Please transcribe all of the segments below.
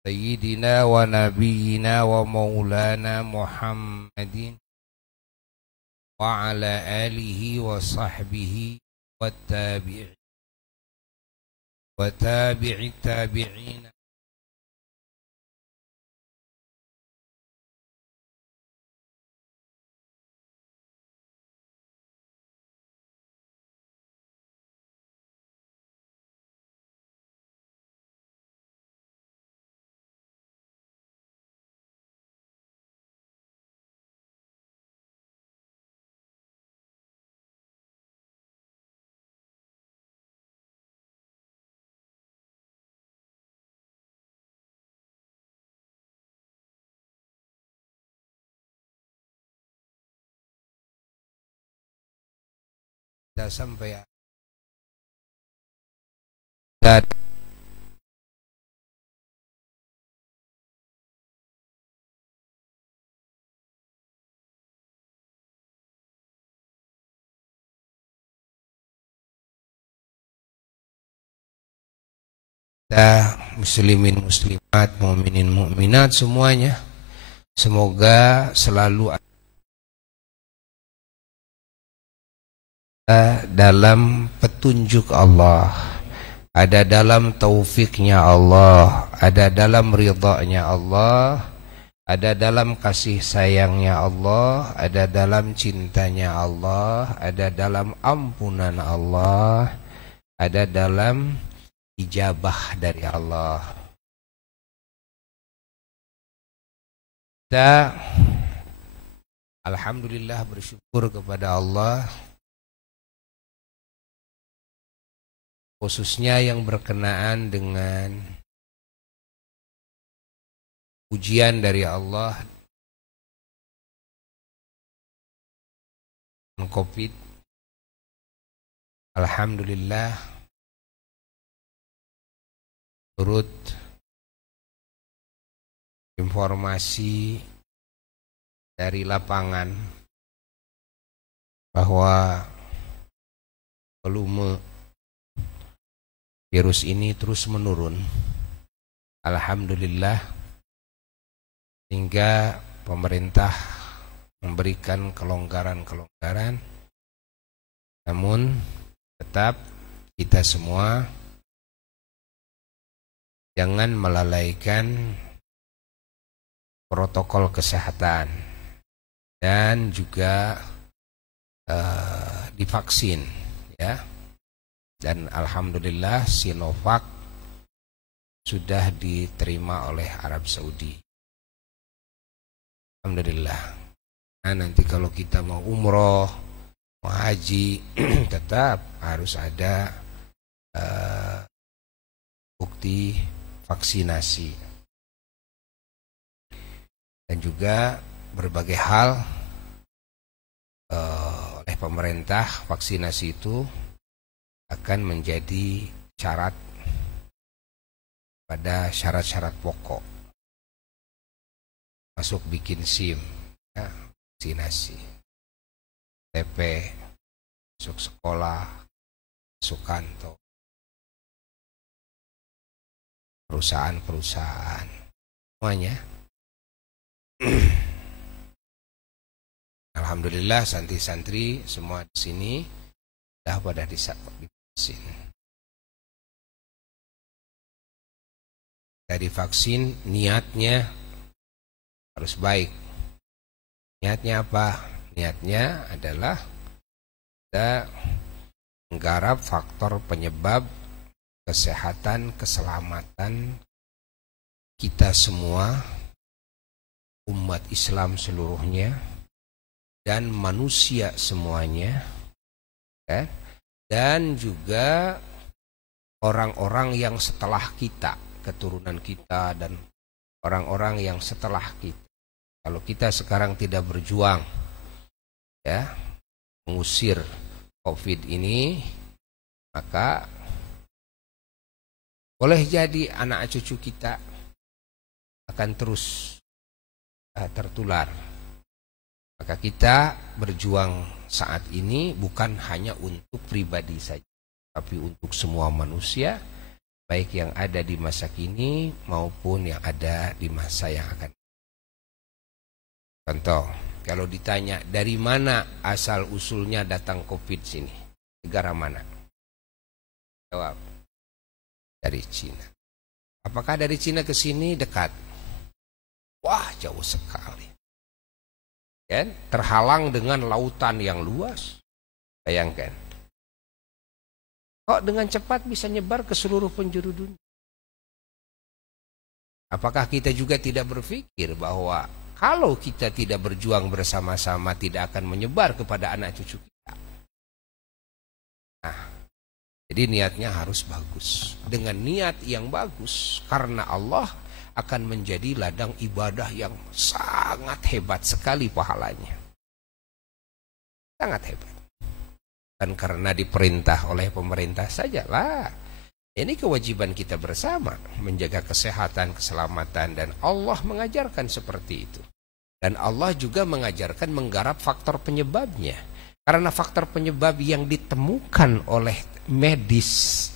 سيدنا ونبينا ومولانا محمد وعلى آله وصحبه وتابع التابعين kita sampai dan kita muslimin muslimat, mukminin mukminat semuanya, semoga selalu ada dalam petunjuk Allah, ada dalam taufiknya Allah, ada dalam ridhanya Allah, ada dalam kasih sayangnya Allah, ada dalam cintanya Allah, ada dalam ampunan Allah, ada dalam ijabah dari Allah. Kita alhamdulillah bersyukur kepada Allah, khususnya yang berkenaan dengan ujian dari Allah COVID. Alhamdulillah, menurut informasi dari lapangan bahwa volume virus ini terus menurun. Alhamdulillah, hingga pemerintah memberikan kelonggaran-kelonggaran, namun tetap kita semua jangan melalaikan protokol kesehatan dan juga divaksin, ya. Dan alhamdulillah Sinovac sudah diterima oleh Arab Saudi. Alhamdulillah. Nah, nanti kalau kita mau umroh, mau haji, tetap harus ada bukti vaksinasi. Dan juga berbagai hal oleh pemerintah, vaksinasi itu akan menjadi syarat pada syarat-syarat pokok, masuk bikin SIM, ya, vaksinasi, TP, masuk sekolah, masuk kantor, perusahaan-perusahaan, semuanya. Alhamdulillah, santri-santri semua di sini sudah pada divaksin. Dari vaksin, niatnya harus baik. Niatnya apa? Niatnya adalah kita menggarap faktor penyebab kesehatan, keselamatan kita semua, umat Islam seluruhnya, dan manusia semuanya, ya? Dan juga orang-orang yang setelah kita, keturunan kita, dan orang-orang yang setelah kita. Kalau kita sekarang tidak berjuang, ya, mengusir COVID ini, maka boleh jadi anak cucu kita akan terus tertular. Maka kita berjuang saat ini bukan hanya untuk pribadi saja, tapi untuk semua manusia, baik yang ada di masa kini maupun yang ada di masa yang akan. Contoh, kalau ditanya dari mana asal usulnya datang COVID sini, negara mana? Jawab, dari Cina. Apakah dari Cina ke sini dekat? Wah, jauh sekali. Kan? Terhalang dengan lautan yang luas. Bayangkan. Kok dengan cepat bisa nyebar ke seluruh penjuru dunia? Apakah kita juga tidak berpikir bahwa kalau kita tidak berjuang bersama-sama tidak akan menyebar kepada anak cucu kita? Nah, jadi niatnya harus bagus. Dengan niat yang bagus, karena Allah akan menjadi ladang ibadah yang sangat hebat sekali pahalanya. Sangat hebat. Dan karena diperintah oleh pemerintah sajalah. Ini kewajiban kita bersama, menjaga kesehatan, keselamatan, dan Allah mengajarkan seperti itu. Dan Allah juga mengajarkan menggarap faktor penyebabnya. Karena faktor penyebab yang ditemukan oleh medis,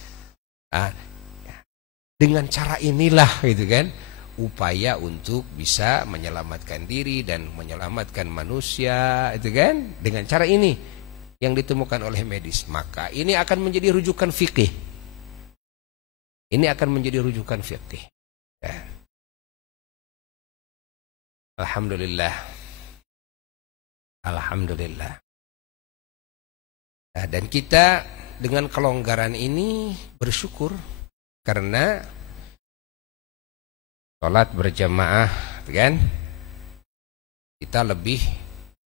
dengan cara inilah gitu kan, upaya untuk bisa menyelamatkan diri dan menyelamatkan manusia, itu kan, dengan cara ini yang ditemukan oleh medis. Maka ini akan menjadi rujukan fikih. Ini akan menjadi rujukan fikih. Ya. Alhamdulillah. Alhamdulillah. Nah, dan kita dengan kelonggaran ini bersyukur karena sholat berjamaah, kan? Kita lebih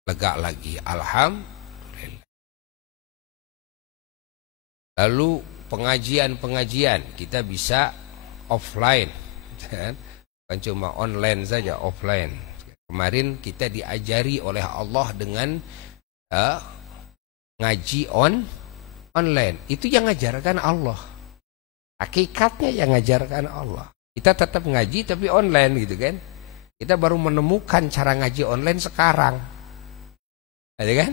lega lagi. Alhamdulillah. Lalu pengajian kita bisa offline, kan? Bukan cuma online saja, offline. Kemarin kita diajari oleh Allah dengan ngaji online. Itu yang ngajarkan Allah. Hakikatnya yang ngajarkan Allah. Kita tetap ngaji tapi online gitu kan. Kita baru menemukan cara ngaji online sekarang. Ada kan?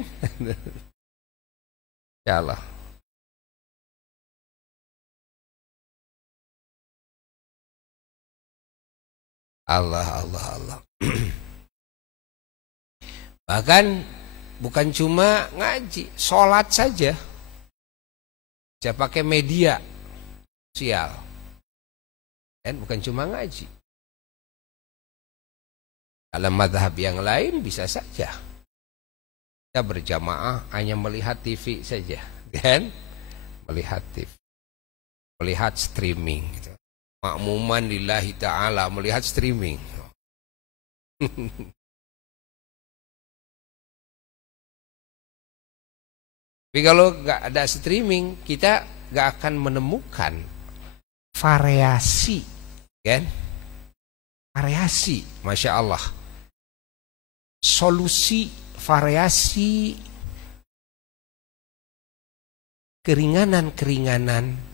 Insyaallah. Allah. Bahkan bukan cuma ngaji, sholat saja saya pakai media sosial, dan bukan cuma ngaji. Dalam mazhab yang lain bisa saja kita berjamaah hanya melihat TV saja, kan? Melihat TV, melihat streaming gitu. Makmuman lillahi ta'ala, melihat streaming. Tapi kalau nggak ada streaming, kita nggak akan menemukan variasi, kan? Variasi, masya Allah. Solusi variasi keringanan-keringanan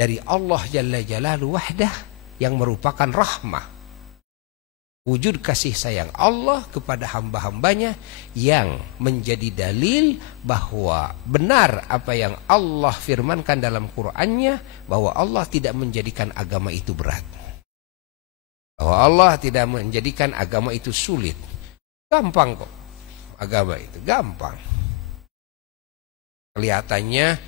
dari Allah Jalla Jalaluhu wahdah yang merupakan rahmah. Wujud kasih sayang Allah kepada hamba-hambanya yang menjadi dalil bahwa benar apa yang Allah firmankan dalam Qur'annya, bahwa Allah tidak menjadikan agama itu berat. Bahwa Allah tidak menjadikan agama itu sulit. Gampang kok agama itu, gampang. Kelihatannya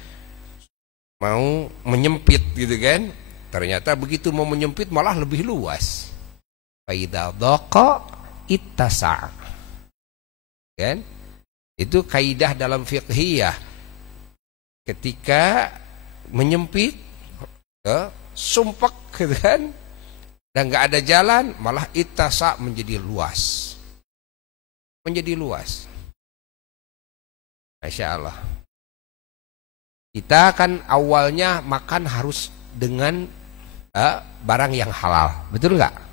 mau menyempit gitu kan, ternyata begitu mau menyempit malah lebih luas. Faida dhaqa ittasa', kan? Itu kaidah dalam fiqhiyah. Ketika menyempit, sumpek gitu kan, dan nggak ada jalan, malah ittasa' menjadi luas, menjadi luas. Masya Allah. Kita kan awalnya makan harus dengan barang yang halal, betul nggak?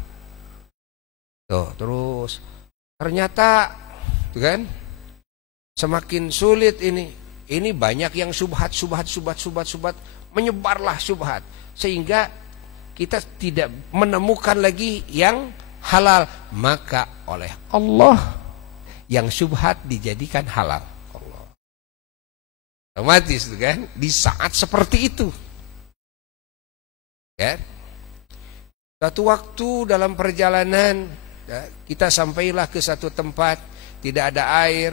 Tuh, terus ternyata kan semakin sulit ini banyak yang subhat, menyebarlah subhat sehingga kita tidak menemukan lagi yang halal. Maka oleh Allah yang subhat dijadikan halal. Otomatis kan di saat seperti itu Ya. Suatu waktu dalam perjalanan ya, kita sampailah ke satu tempat, tidak ada air,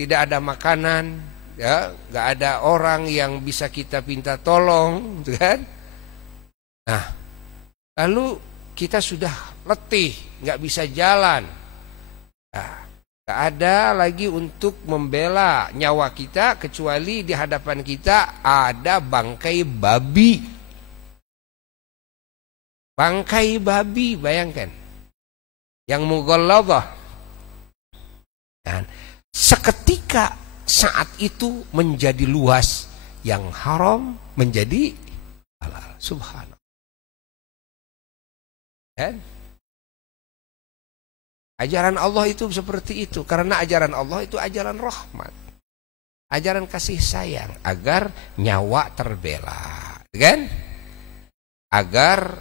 tidak ada makanan, ya, nggak ada orang yang bisa kita minta tolong, kan? Nah, lalu kita sudah letih, nggak bisa jalan. Nah, nggak ada lagi untuk membela nyawa kita kecuali di hadapan kita ada bangkai babi. Bangkai babi, bayangkan. Yang mughalladhah. Dan seketika saat itu menjadi luas, yang haram menjadi halal. Subhanallah. Dan ajaran Allah itu seperti itu, karena ajaran Allah itu ajaran rahmat, ajaran kasih sayang, agar nyawa terbela, kan? Agar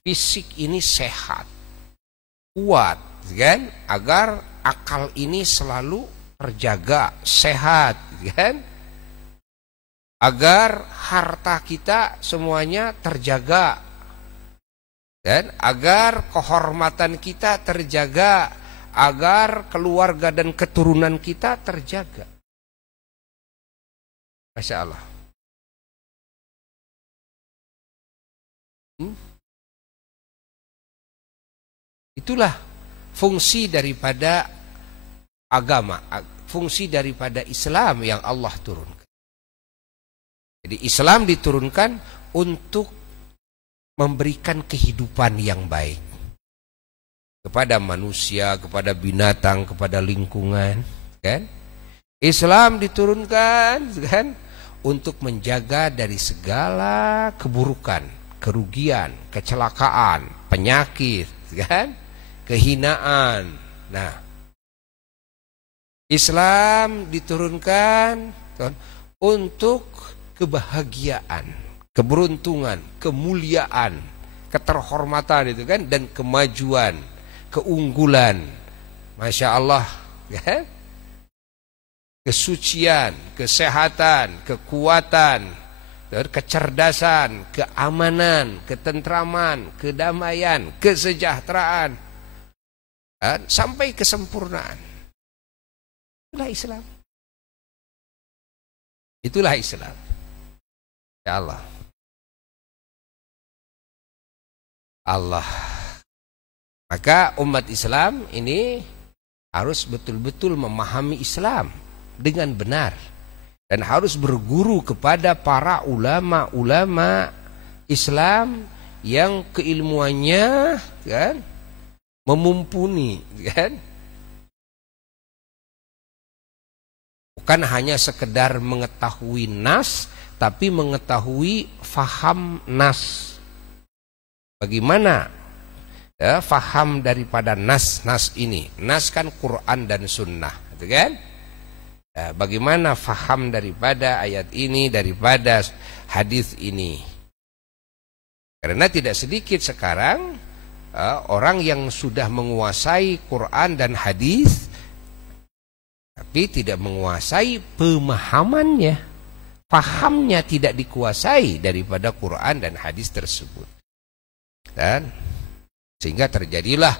fisik ini sehat, kuat, kan? Agar akal ini selalu terjaga, sehat, kan? Agar harta kita semuanya terjaga, dan agar kehormatan kita terjaga, agar keluarga dan keturunan kita terjaga. Masya Allah. Itulah fungsi daripada agama, fungsi daripada Islam yang Allah turunkan. Jadi Islam diturunkan untuk memberikan kehidupan yang baik kepada manusia, kepada binatang, kepada lingkungan, kan? Islam diturunkan, kan, untuk menjaga dari segala keburukan, kerugian, kecelakaan, penyakit, kan? Kehinaan. Nah, Islam diturunkan, kan, untuk kebahagiaan, keberuntungan, kemuliaan, keterhormatan itu, kan, dan kemajuan, keunggulan. Masya Allah, kan? Kesucian, kesehatan, kekuatan, kecerdasan, keamanan, ketentraman, kedamaian, kesejahteraan, sampai kesempurnaan. Itulah Islam. Itulah Islam. Ya Allah. Allah. Maka umat Islam ini harus betul-betul memahami Islam dengan benar, dan harus berguru kepada para ulama-ulama Islam yang keilmuannya, kan, memumpuni, kan? Bukan hanya sekedar mengetahui nas, tapi mengetahui faham nas. Bagaimana ya, faham daripada nas ini? Nas kan Quran dan Sunnah, gitu kan? Ya, bagaimana faham daripada ayat ini, daripada hadis ini? Karena tidak sedikit sekarang orang yang sudah menguasai Quran dan hadis, tapi tidak menguasai pemahamannya, fahamnya tidak dikuasai daripada Quran dan hadis tersebut, dan sehingga terjadilah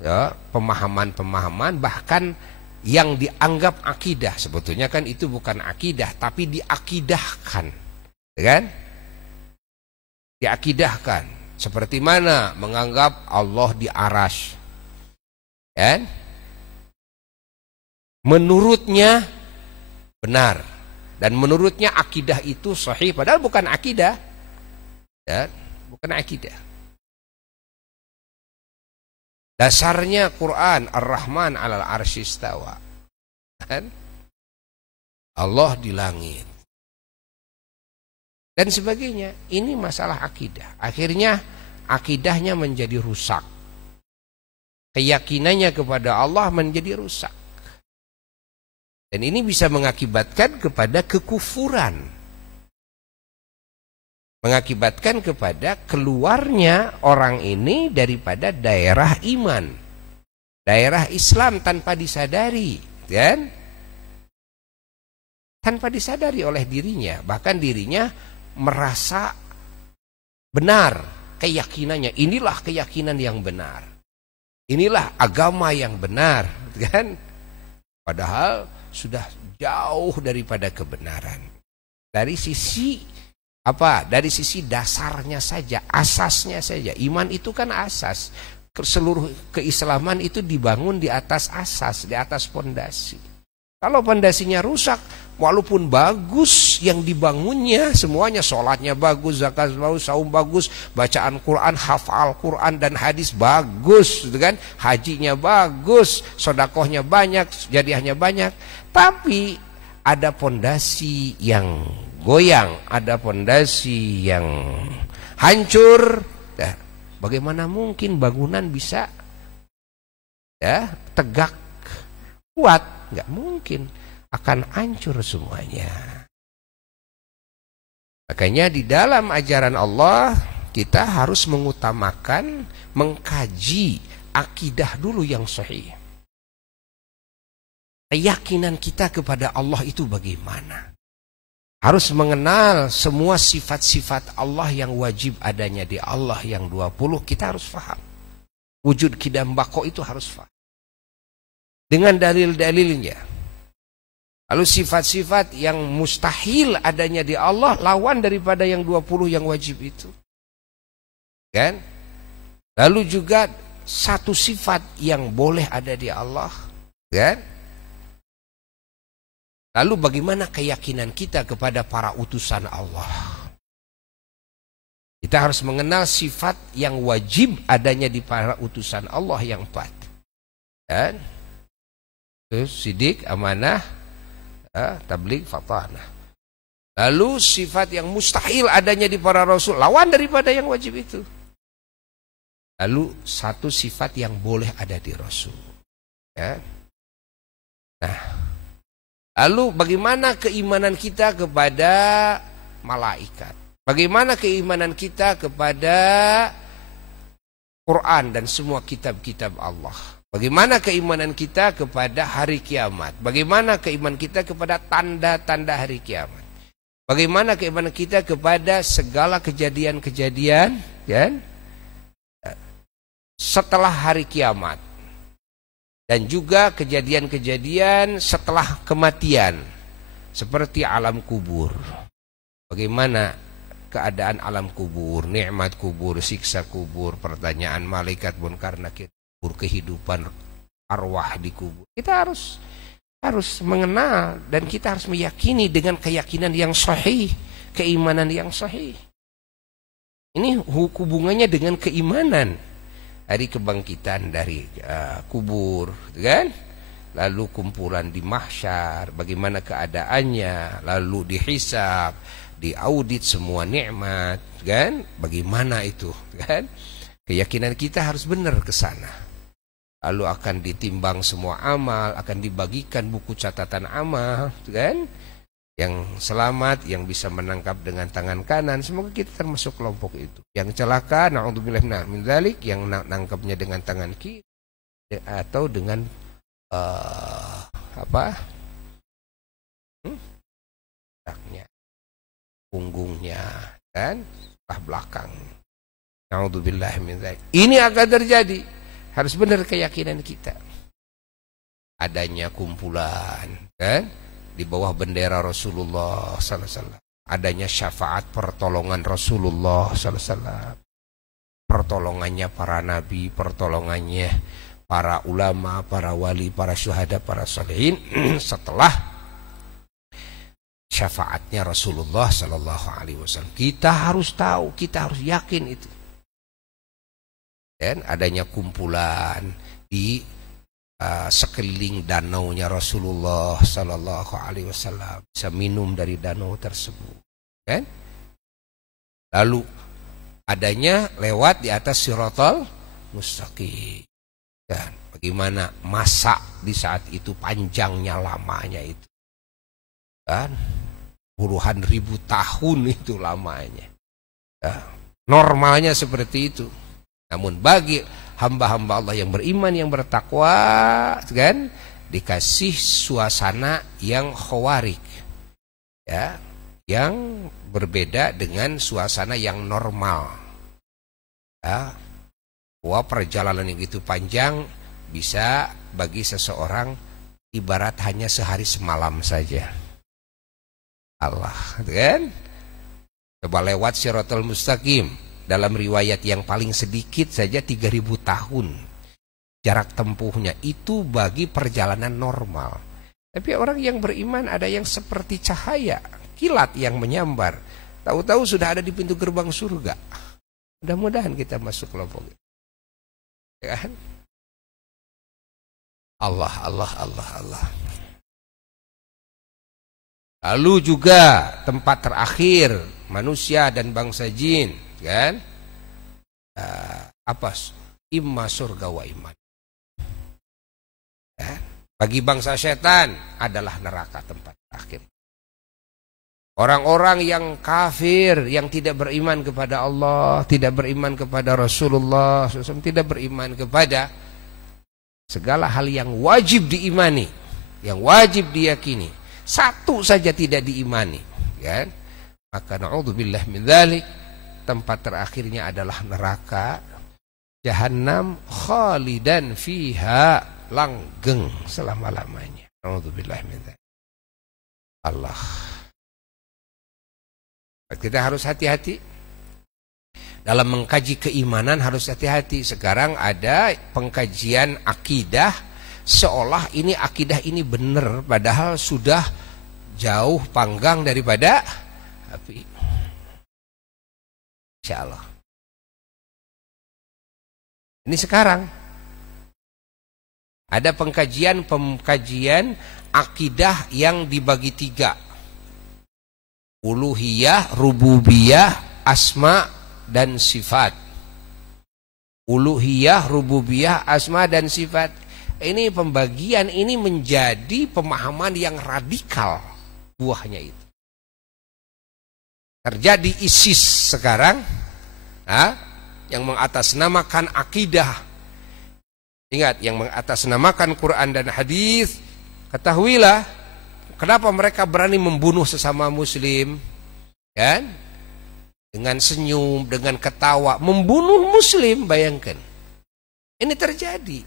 ya, pemahaman-pemahaman bahkan yang dianggap akidah. Sebetulnya kan itu bukan akidah, tapi diakidahkan, kan? Diakidahkan. Seperti mana menganggap Allah di arasy, kan? Menurutnya benar, dan menurutnya akidah itu sahih, padahal bukan akidah, dan bukan akidah. Dasarnya Quran, Ar-Rahman 'alal 'arsy istawa, kan? Allah di langit, dan sebagainya. Ini masalah akidah. Akhirnya akidahnya menjadi rusak, keyakinannya kepada Allah menjadi rusak, dan ini bisa mengakibatkan kepada kekufuran, mengakibatkan kepada keluarnya orang ini daripada daerah iman, daerah Islam tanpa disadari, kan? Tanpa disadari oleh dirinya, bahkan dirinya merasa benar keyakinannya. Inilah keyakinan yang benar. Inilah agama yang benar, kan? Padahal sudah jauh daripada kebenaran. Dari sisi apa? Dari sisi dasarnya saja, asasnya saja. Iman itu kan asas. Seluruh keislaman itu dibangun di atas asas, di atas pondasi. Kalau pondasinya rusak, walaupun bagus yang dibangunnya, semuanya sholatnya bagus, zakat bagus, saum bagus, bacaan Quran, hafal Quran dan hadis bagus, gitu kan? Hajinya bagus, sodakohnya banyak, jadiahnya banyak. Tapi ada pondasi yang goyang, ada pondasi yang hancur. Nah, bagaimana mungkin bangunan bisa tegak kuat? Nggak mungkin, akan hancur semuanya. Makanya di dalam ajaran Allah kita harus mengutamakan, mengkaji akidah dulu yang sahih. Keyakinan kita kepada Allah itu bagaimana? Harus mengenal semua sifat-sifat Allah yang wajib adanya di Allah yang 20, kita harus paham. Wujud qidam baqo itu harus paham dengan dalil-dalilnya. Lalu sifat-sifat yang mustahil adanya di Allah lawan daripada yang 20 yang wajib itu. Kan? Lalu juga satu sifat yang boleh ada di Allah, kan? Lalu bagaimana keyakinan kita kepada para utusan Allah? Kita harus mengenal sifat yang wajib adanya di para utusan Allah yang 4. Kan? Sidik, amanah, tabligh, fatanah. Lalu sifat yang mustahil adanya di para rasul, lawan daripada yang wajib itu. Lalu satu sifat yang boleh ada di rasul. Ya. Nah, lalu bagaimana keimanan kita kepada malaikat? Bagaimana keimanan kita kepada Quran dan semua kitab-kitab Allah? Bagaimana keimanan kita kepada hari kiamat? Bagaimana keimanan kita kepada tanda-tanda hari kiamat? Bagaimana keimanan kita kepada segala kejadian-kejadian, kan? Setelah hari kiamat, dan juga kejadian-kejadian setelah kematian, seperti alam kubur. Bagaimana keadaan alam kubur, nikmat kubur, siksa kubur, pertanyaan malaikat munkar nakir, kehidupan arwah di kubur. Kita harus mengenal dan kita harus meyakini dengan keyakinan yang sahih, keimanan yang sahih. Ini hubungannya dengan keimanan. Hari kebangkitan dari kubur, kan? Lalu kumpulan di mahsyar, bagaimana keadaannya, lalu dihisab, diaudit semua nikmat, kan? Bagaimana itu, kan? Keyakinan kita harus benar ke sana. Lalu akan ditimbang semua amal, akan dibagikan buku catatan amal, kan? Yang selamat, yang bisa menangkap dengan tangan kanan, semoga kita termasuk kelompok itu. Yang celaka, na'udzubillah min dzalik, yang nangkapnya dengan tangan kiri atau dengan punggungnya, kan? Sebelah belakang. Na'udzubillah min dzalik. Ini akan terjadi. Harus benar keyakinan kita. Adanya kumpulan, kan? Di bawah bendera Rasulullah sallallahu alaihi wasallam. Adanya syafaat pertolongan Rasulullah sallallahu alaihi wasallam. Pertolongannya para nabi, pertolongannya para ulama, para wali, para syuhada, para sholihin setelah syafaatnya Rasulullah sallallahu alaihi wasallam. Kita harus tahu, kita harus yakin itu. Dan adanya kumpulan di sekeliling danaunya Rasulullah sallallahu alaihi wasallam, bisa minum dari danau tersebut, kan? Lalu adanya lewat di atas siratal mustaqim, kan? Bagaimana masa di saat itu panjangnya, lamanya itu, kan? Puluhan ribu tahun itu lamanya, ya, normalnya seperti itu. Namun bagi hamba-hamba Allah yang beriman, yang bertakwa, kan, dikasih suasana yang khawarik, ya, yang berbeda dengan suasana yang normal. Ya, bahwa perjalanan yang itu panjang bisa bagi seseorang ibarat hanya sehari semalam saja. Allah, kan? Coba lewat Shiratal Mustaqim, dalam riwayat yang paling sedikit saja 3000 tahun jarak tempuhnya, itu bagi perjalanan normal. Tapi orang yang beriman ada yang seperti cahaya kilat yang menyambar, tahu-tahu sudah ada di pintu gerbang surga. Mudah-mudahan kita masuk kelompok itu, ya kan? Allah, Allah, Allah, Allah. Lalu juga tempat terakhir manusia dan bangsa jin, kan? Apa? Imma surga wa imma. Ya. Bagi bangsa setan adalah neraka tempat terakhir. Orang-orang yang kafir, yang tidak beriman kepada Allah, tidak beriman kepada Rasulullah SAW, tidak beriman kepada segala hal yang wajib diimani, yang wajib diyakini, satu saja tidak diimani, kan? Maka na'udzubillah min dzalik, tempat terakhirnya adalah neraka Jahannam, khalidan fiha, langgeng selama-lamanya. Na'udzubillah min dzalik. Allah. Kita harus hati-hati dalam mengkaji keimanan, harus hati-hati. Sekarang ada pengkajian akidah, seolah ini akidah ini benar, padahal sudah jauh panggang daripada api. Insya Allah. Ini sekarang ada pengkajian akidah yang dibagi 3. Uluhiyah, rububiyah, asma dan sifat. Uluhiyah, rububiyah, asma dan sifat. Ini pembagian ini menjadi pemahaman yang radikal buahnya itu. Terjadi ISIS sekarang, yang mengatasnamakan akidah. Ingat, yang mengatasnamakan Quran dan hadis. Ketahuilah kenapa mereka berani membunuh sesama muslim, kan? Dengan senyum, dengan ketawa, membunuh muslim, bayangkan. Ini terjadi.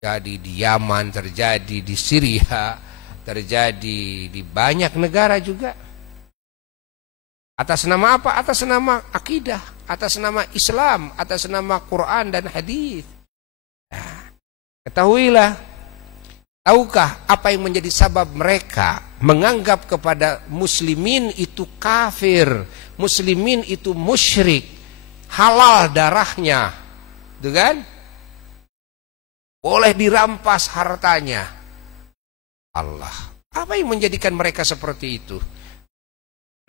Jadi di Yaman, terjadi di Syria, terjadi di banyak negara juga. Atas nama apa? Atas nama akidah, atas nama Islam, atas nama Quran dan hadis. Nah, ketahuilah, tahukah apa yang menjadi sebab mereka menganggap kepada muslimin itu kafir, muslimin itu musyrik, halal darahnya, gitu kan? Boleh dirampas hartanya. Allah, apa yang menjadikan mereka seperti itu?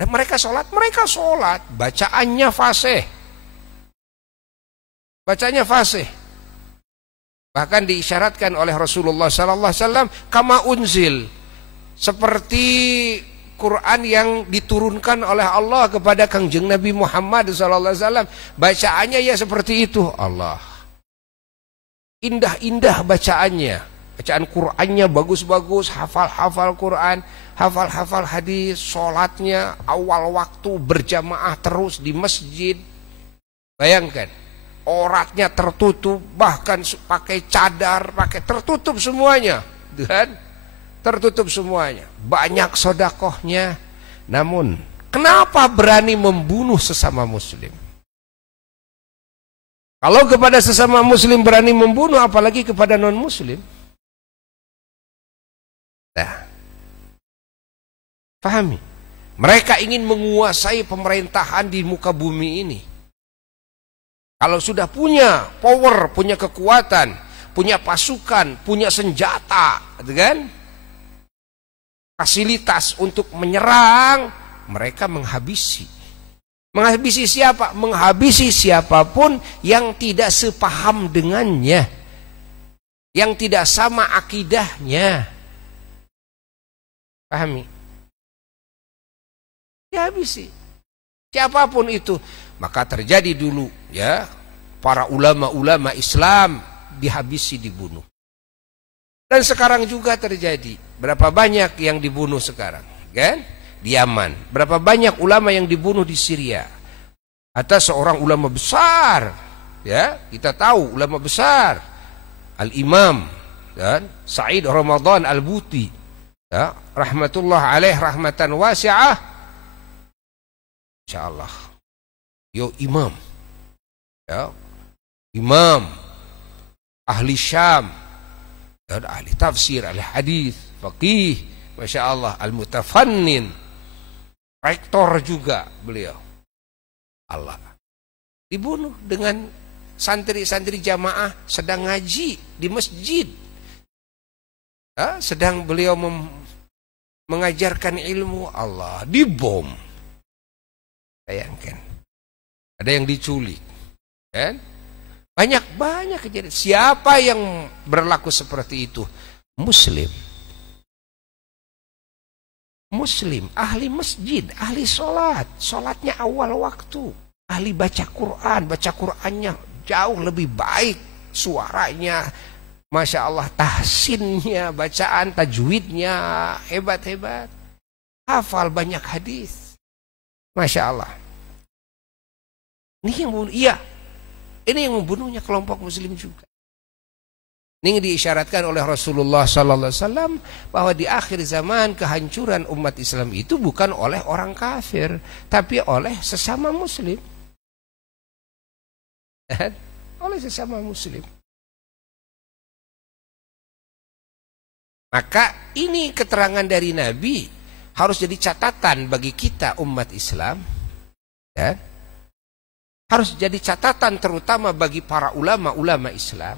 Dan mereka sholat, bacaannya fasih. Bacanya fasih. Bahkan diisyaratkan oleh Rasulullah SAW, kama unzil, seperti Quran yang diturunkan oleh Allah kepada Kangjeng Nabi Muhammad SAW. Bacaannya ya seperti itu. Allah, indah-indah bacaannya, bacaan Qurannya bagus-bagus, hafal-hafal Quran, hafal-hafal hadis, sholatnya awal waktu berjamaah terus di masjid. Bayangkan, auratnya tertutup, bahkan pakai cadar, pakai tertutup semuanya, kan? Tertutup semuanya, banyak sodakohnya. Namun kenapa berani membunuh sesama muslim? Kalau kepada sesama muslim berani membunuh, apalagi kepada non muslim. Nah, pahami, mereka ingin menguasai pemerintahan di muka bumi ini. Kalau sudah punya power, punya kekuatan, punya pasukan, punya senjata, kan? Fasilitas untuk menyerang, mereka menghabisi. Menghabisi siapa? Menghabisi siapapun yang tidak sepaham dengannya, yang tidak sama akidahnya. Pahami? Dihabisi. Siapapun itu. Maka terjadi dulu, ya, para ulama-ulama Islam dihabisi, dibunuh. Dan sekarang juga terjadi. Berapa banyak yang dibunuh sekarang, kan? Di Yaman. Berapa banyak ulama yang dibunuh di Syria. Ada seorang ulama besar, ya, kita tahu ulama besar Al-Imam dan Sa'id Ramadan Al-Buti, ya, rahmatullah alaih rahmatan wasi'ah. Insyaallah yo imam, ya, imam ahli Syam dan ahli tafsir, ahli hadis, faqih, masya Allah, al-mutafannin, rektor juga beliau. Allah dibunuh dengan santri-santri jamaah sedang ngaji di masjid, sedang beliau mengajarkan ilmu. Allah dibom. Bayangkan, ada yang diculik, kan? Banyak kejadian. Siapa yang berlaku seperti itu? Muslim, ahli masjid, ahli sholat, sholatnya awal waktu, ahli baca Qurannya jauh lebih baik, suaranya, masya Allah, tahsinnya, bacaan tajwidnya hebat, hafal banyak hadis, masya Allah. Ini yang bunuh, iya, ini yang membunuhnya kelompok muslim juga. Ini diisyaratkan oleh Rasulullah sallallahu alaihi wasallam bahwa di akhir zaman kehancuran umat Islam itu bukan oleh orang kafir, tapi oleh sesama muslim. Oleh sesama muslim. Maka ini keterangan dari Nabi harus jadi catatan bagi kita umat Islam, ya. Harus jadi catatan terutama bagi para ulama-ulama Islam.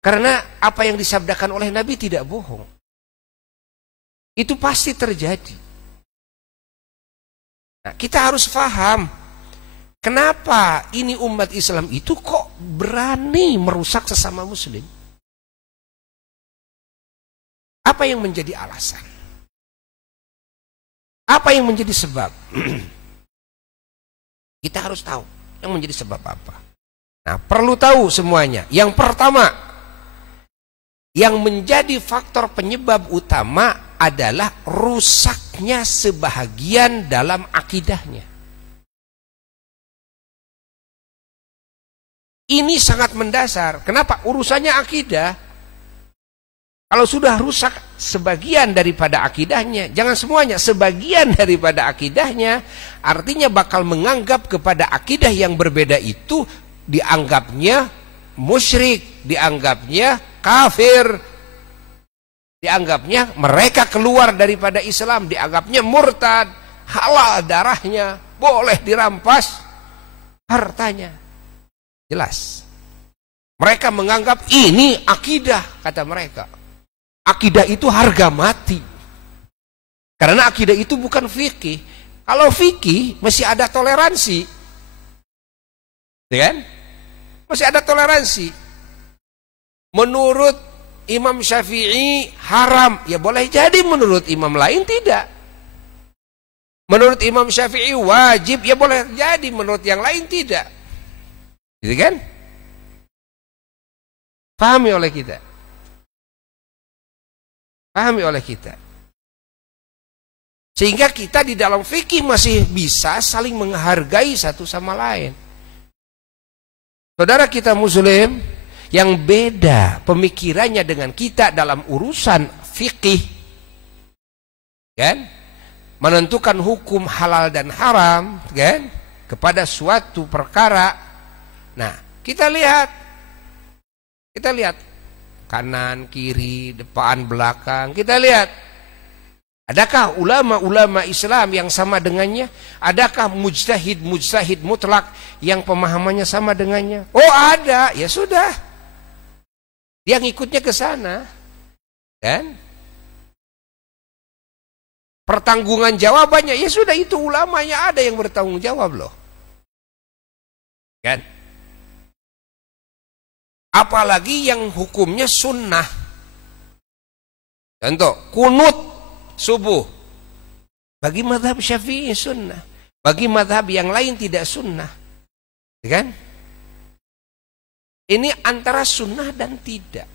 Karena apa yang disabdakan oleh Nabi tidak bohong. Itu pasti terjadi. Nah, kita harus paham kenapa ini umat Islam itu kok berani merusak sesama muslim. Apa yang menjadi alasan? Apa yang menjadi sebab? Kita harus tahu yang menjadi sebab apa. Nah, perlu tahu semuanya. Yang pertama, yang menjadi faktor penyebab utama adalah rusaknya sebahagian dalam akidahnya. Ini sangat mendasar. Kenapa? Urusannya akidah. Kalau sudah rusak sebagian daripada akidahnya, jangan semuanya, sebagian daripada akidahnya, artinya bakal menganggap kepada akidah yang berbeda itu dianggapnya musyrik, dianggapnya kafir, dianggapnya mereka keluar daripada Islam, dianggapnya murtad, halal darahnya, boleh dirampas hartanya. Jelas. Mereka menganggap ini akidah, kata mereka. Akidah itu harga mati. Karena akidah itu bukan fikih. Kalau fikih masih ada toleransi. Ya kan? Masih ada toleransi. Menurut Imam Syafi'i haram, ya boleh jadi menurut imam lain tidak. Menurut Imam Syafi'i wajib, ya boleh jadi menurut yang lain tidak. Gitu kan? Pahami oleh kita. Pahami oleh kita. Sehingga kita di dalam fikih masih bisa saling menghargai satu sama lain. Saudara kita muslim yang beda pemikirannya dengan kita dalam urusan fikih, kan? Menentukan hukum halal dan haram, kan? Kepada suatu perkara. Nah, kita lihat kanan, kiri, depan, belakang. Kita lihat, adakah ulama-ulama Islam yang sama dengannya? Adakah mujtahid mutlak yang pemahamannya sama dengannya? Oh ada, ya sudah. Dia ngikutnya ke sana. Kan? Pertanggungan jawabannya, ya sudah itu ulamanya ada yang bertanggung jawab loh. Kan? Apalagi yang hukumnya sunnah. Contoh, kunut subuh. Bagi mazhab Syafi'i sunnah. Bagi mazhab yang lain tidak sunnah. Kan? Ini antara sunnah dan tidak.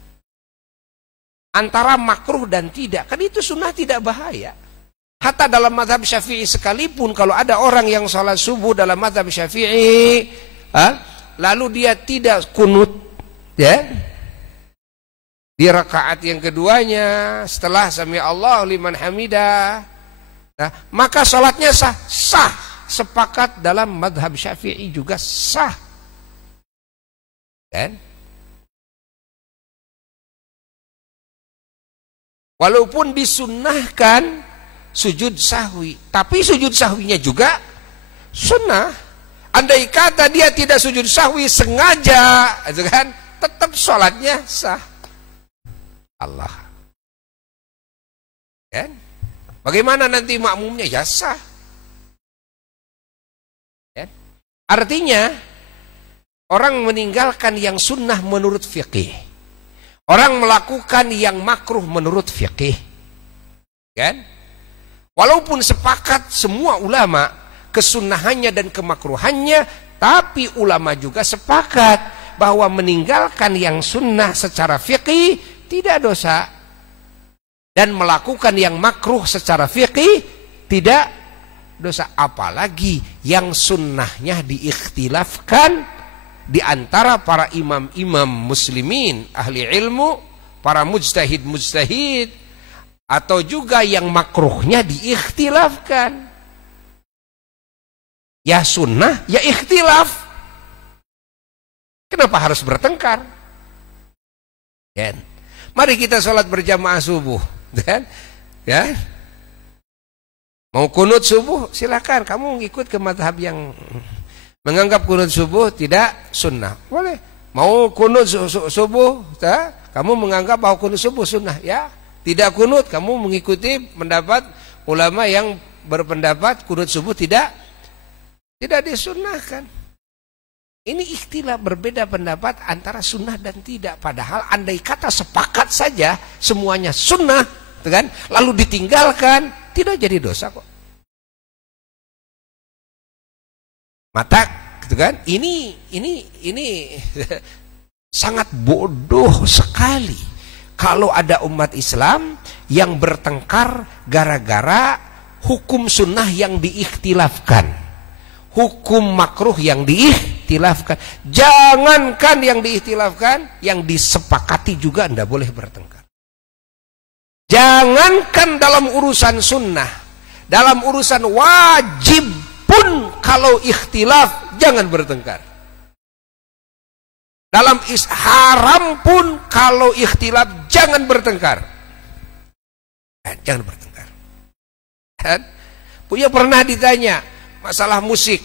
Antara makruh dan tidak. Kan itu sunnah tidak bahaya. Hatta dalam mazhab Syafi'i sekalipun kalau ada orang yang sholat subuh dalam mazhab Syafi'i, lalu dia tidak kunut, ya, di rakaat yang keduanya setelah sami Allah liman hamidah, nah, maka sholatnya sah. Sepakat dalam madhab Syafi'i juga sah, kan? Walaupun disunnahkan sujud sahwi, tapi sujud sahwinya juga sunnah. Andai kata dia tidak sujud sahwi sengaja, itu kan, tetap sholatnya sah. Allah, kan? Bagaimana nanti makmumnya? Ya sah. Kan? Artinya orang meninggalkan yang sunnah menurut fiqih, orang melakukan yang makruh menurut fiqih, kan? Walaupun sepakat semua ulama kesunnahannya dan kemakruhannya, tapi ulama juga sepakat bahwa meninggalkan yang sunnah secara fiqih tidak dosa, dan melakukan yang makruh secara fiqih tidak dosa. Apalagi yang sunnahnya diikhtilafkan di antara para imam-imam muslimin, ahli ilmu, para mujtahid, atau juga yang makruhnya diikhtilafkan. Ya sunnah, ya ikhtilaf. Kenapa harus bertengkar? Kan? Mari kita sholat berjamaah subuh, kan? Ya. Mau kunut subuh, silakan. Kamu ngikut ke mazhab yang menganggap kunut subuh tidak sunnah, boleh. Mau kunut subuh, kamu menganggap bahwa kunut subuh sunnah, ya. Tidak kunut, kamu mengikuti pendapat ulama yang berpendapat kunut subuh tidak disunnahkan. Ini ikhtilaf, berbeda pendapat antara sunnah dan tidak. Padahal andai kata sepakat saja semuanya sunnah, kan? Lalu ditinggalkan, tidak jadi dosa kok. Mata, gitu kan? Ini sangat bodoh sekali kalau ada umat Islam yang bertengkar gara-gara hukum sunnah yang diikhtilafkan, hukum makruh yang diikhtilafkan. Jangankan yang diikhtilafkan, yang disepakati juga tidak boleh bertengkar. Jangankan dalam urusan sunnah, dalam urusan wajib pun kalau ikhtilaf jangan bertengkar. Dalam haram pun kalau ikhtilaf jangan bertengkar. Jangan bertengkar. Dan Buya pernah ditanya masalah musik,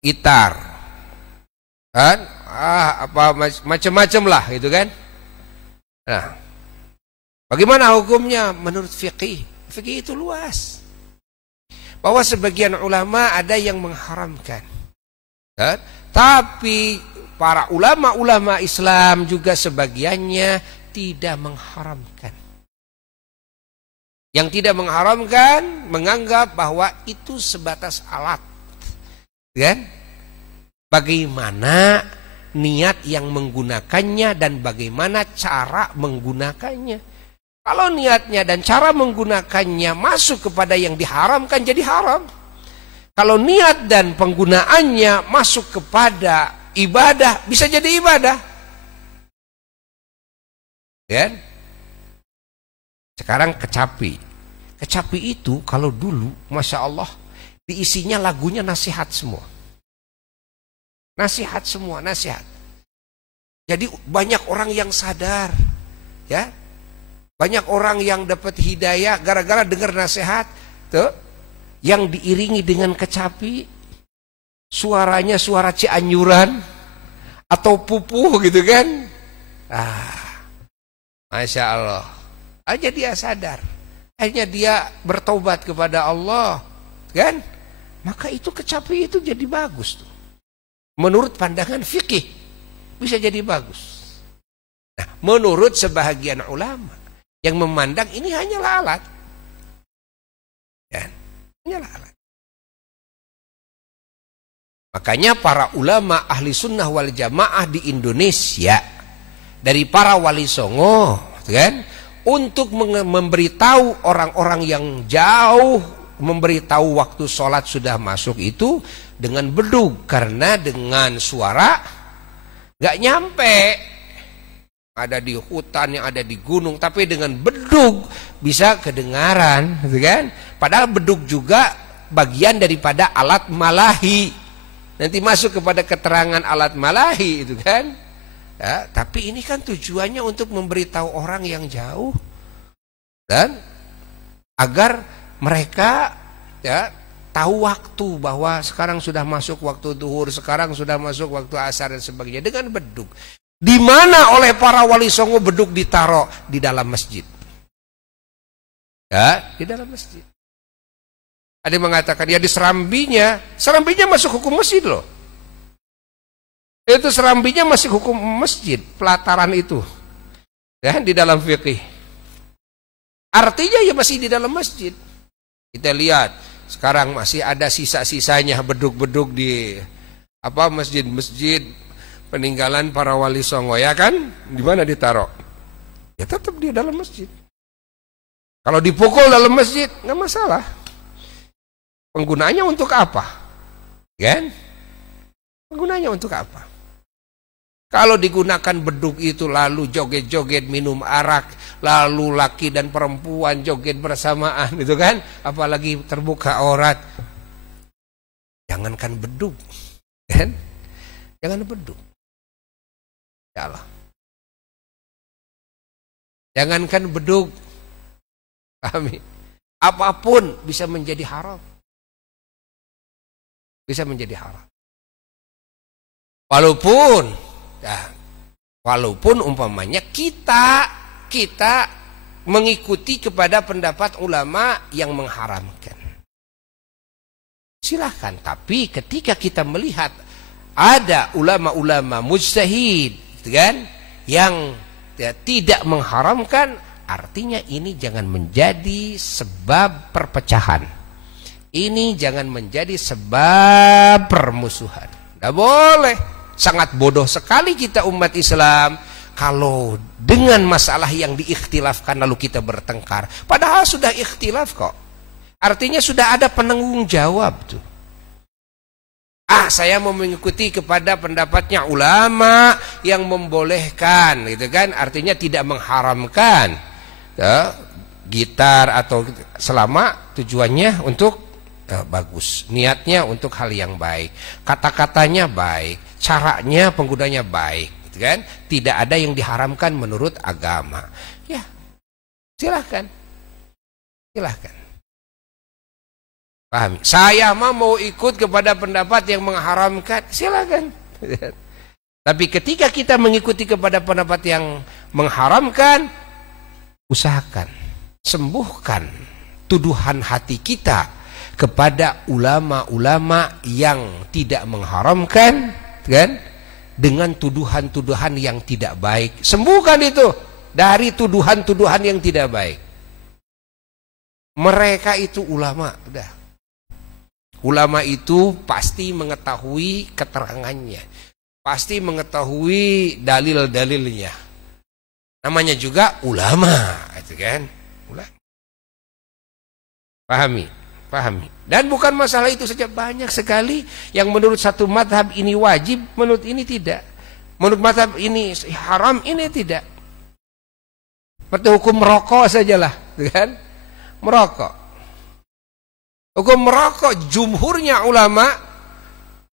gitar, kan? Apa macam-macam lah, gitu kan? Nah, bagaimana hukumnya menurut fiqih? Fiqih itu luas. Bahwa sebagian ulama ada yang mengharamkan, kan? Tapi para ulama-ulama Islam juga sebagiannya tidak mengharamkan. Yang tidak mengharamkan menganggap bahwa itu sebatas alat, kan? Bagaimana niat yang menggunakannya dan bagaimana cara menggunakannya. Kalau niatnya dan cara menggunakannya masuk kepada yang diharamkan, jadi haram. Kalau niat dan penggunaannya masuk kepada ibadah, bisa jadi ibadah. Kan? Sekarang kecapi. Kecapi itu kalau dulu, Masya Allah, diisinya lagunya nasihat semua. Nasihat semua, nasihat. Jadi banyak orang yang sadar, ya. Banyak orang yang dapat hidayah gara-gara dengar nasihat, tuh, yang diiringi dengan kecapi. Suaranya suara Cianjuran atau pupuh, gitu kan? Masya Allah. Aja dia sadar, akhirnya dia bertobat kepada Allah, kan? Maka itu kecapi itu jadi bagus tuh. Menurut pandangan fikih bisa jadi bagus. Nah, menurut sebahagian ulama yang memandang ini hanyalah alat, kan? Hanyalah alat. Makanya para ulama ahli sunnah wal jamaah di Indonesia, dari para wali songo, kan, untuk memberitahu orang-orang yang jauh, memberitahu waktu sholat sudah masuk itu, dengan bedug, karena dengan suara nggak nyampe. Ada di hutan, yang ada di gunung, tapi dengan bedug bisa kedengaran, gitu kan? Padahal bedug juga bagian daripada alat malahi. Nanti masuk kepada keterangan alat malahi itu kan. Ya, tapi ini kan tujuannya untuk memberitahu orang yang jauh, dan agar mereka ya tahu waktu, bahwa sekarang sudah masuk waktu zuhur, sekarang sudah masuk waktu asar dan sebagainya, dengan bedug. Di mana oleh para wali songo bedug ditaruh? Di dalam masjid. Ya, di dalam masjid. Ada yang mengatakan ya di serambinya. Serambinya masuk hukum masjid loh. Itu serambinya masih hukum masjid, pelataran itu. Ya, di dalam fikih. Artinya ya masih di dalam masjid. Kita lihat sekarang masih ada sisa-sisanya bedug-bedug di masjid-masjid peninggalan para wali songo, ya kan? Di mana ditaruh? Ya tetap di dalam masjid. Kalau dipukul dalam masjid nggak masalah. Penggunaannya untuk apa? Kan? Penggunaannya untuk apa? Kalau digunakan bedug itu lalu joget-joget minum arak, lalu laki dan perempuan joget bersamaan, itu kan? Apalagi terbuka aurat. Jangankan bedug, kan? Jangan bedug. Ya Allah. Jangankan bedug, kami apapun bisa menjadi haram. Bisa menjadi haram. Walaupun umpamanya kita mengikuti kepada pendapat ulama yang mengharamkan. Silahkan, tapi ketika kita melihat ada ulama-ulama mujtahid, kan, yang tidak mengharamkan, artinya ini jangan menjadi sebab perpecahan. Ini jangan menjadi sebab permusuhan. Tidak boleh. Sangat bodoh sekali kita umat Islam kalau dengan masalah yang diikhtilafkan lalu kita bertengkar. Padahal sudah ikhtilaf kok. Artinya sudah ada penanggung jawab tuh. Saya mau mengikuti kepada pendapatnya ulama yang membolehkan, gitu kan? Artinya tidak mengharamkan gitar atau selama tujuannya untuk bagus, niatnya untuk hal yang baik, kata-katanya baik, caranya penggunanya baik, gitu kan? Tidak ada yang diharamkan menurut agama. Ya, silahkan. Pahami? Saya mau ikut kepada pendapat yang mengharamkan, silakan. Tapi ketika kita mengikuti kepada pendapat yang mengharamkan, usahakan sembuhkan tuduhan hati kita kepada ulama-ulama yang tidak mengharamkan, kan? Dengan tuduhan-tuduhan yang tidak baik. Sembuhkan itu dari tuduhan-tuduhan yang tidak baik. Mereka itu ulama, udah. Ulama itu pasti mengetahui keterangannya, pasti mengetahui dalil-dalilnya. Namanya juga ulama, itu kan? Ulama. Pahami. Dan bukan masalah itu saja, banyak sekali yang menurut satu madhab ini wajib, menurut ini tidak. Menurut madhab ini haram, ini tidak. Seperti hukum merokok sajalah, kan? Merokok. Hukum merokok, jumhurnya ulama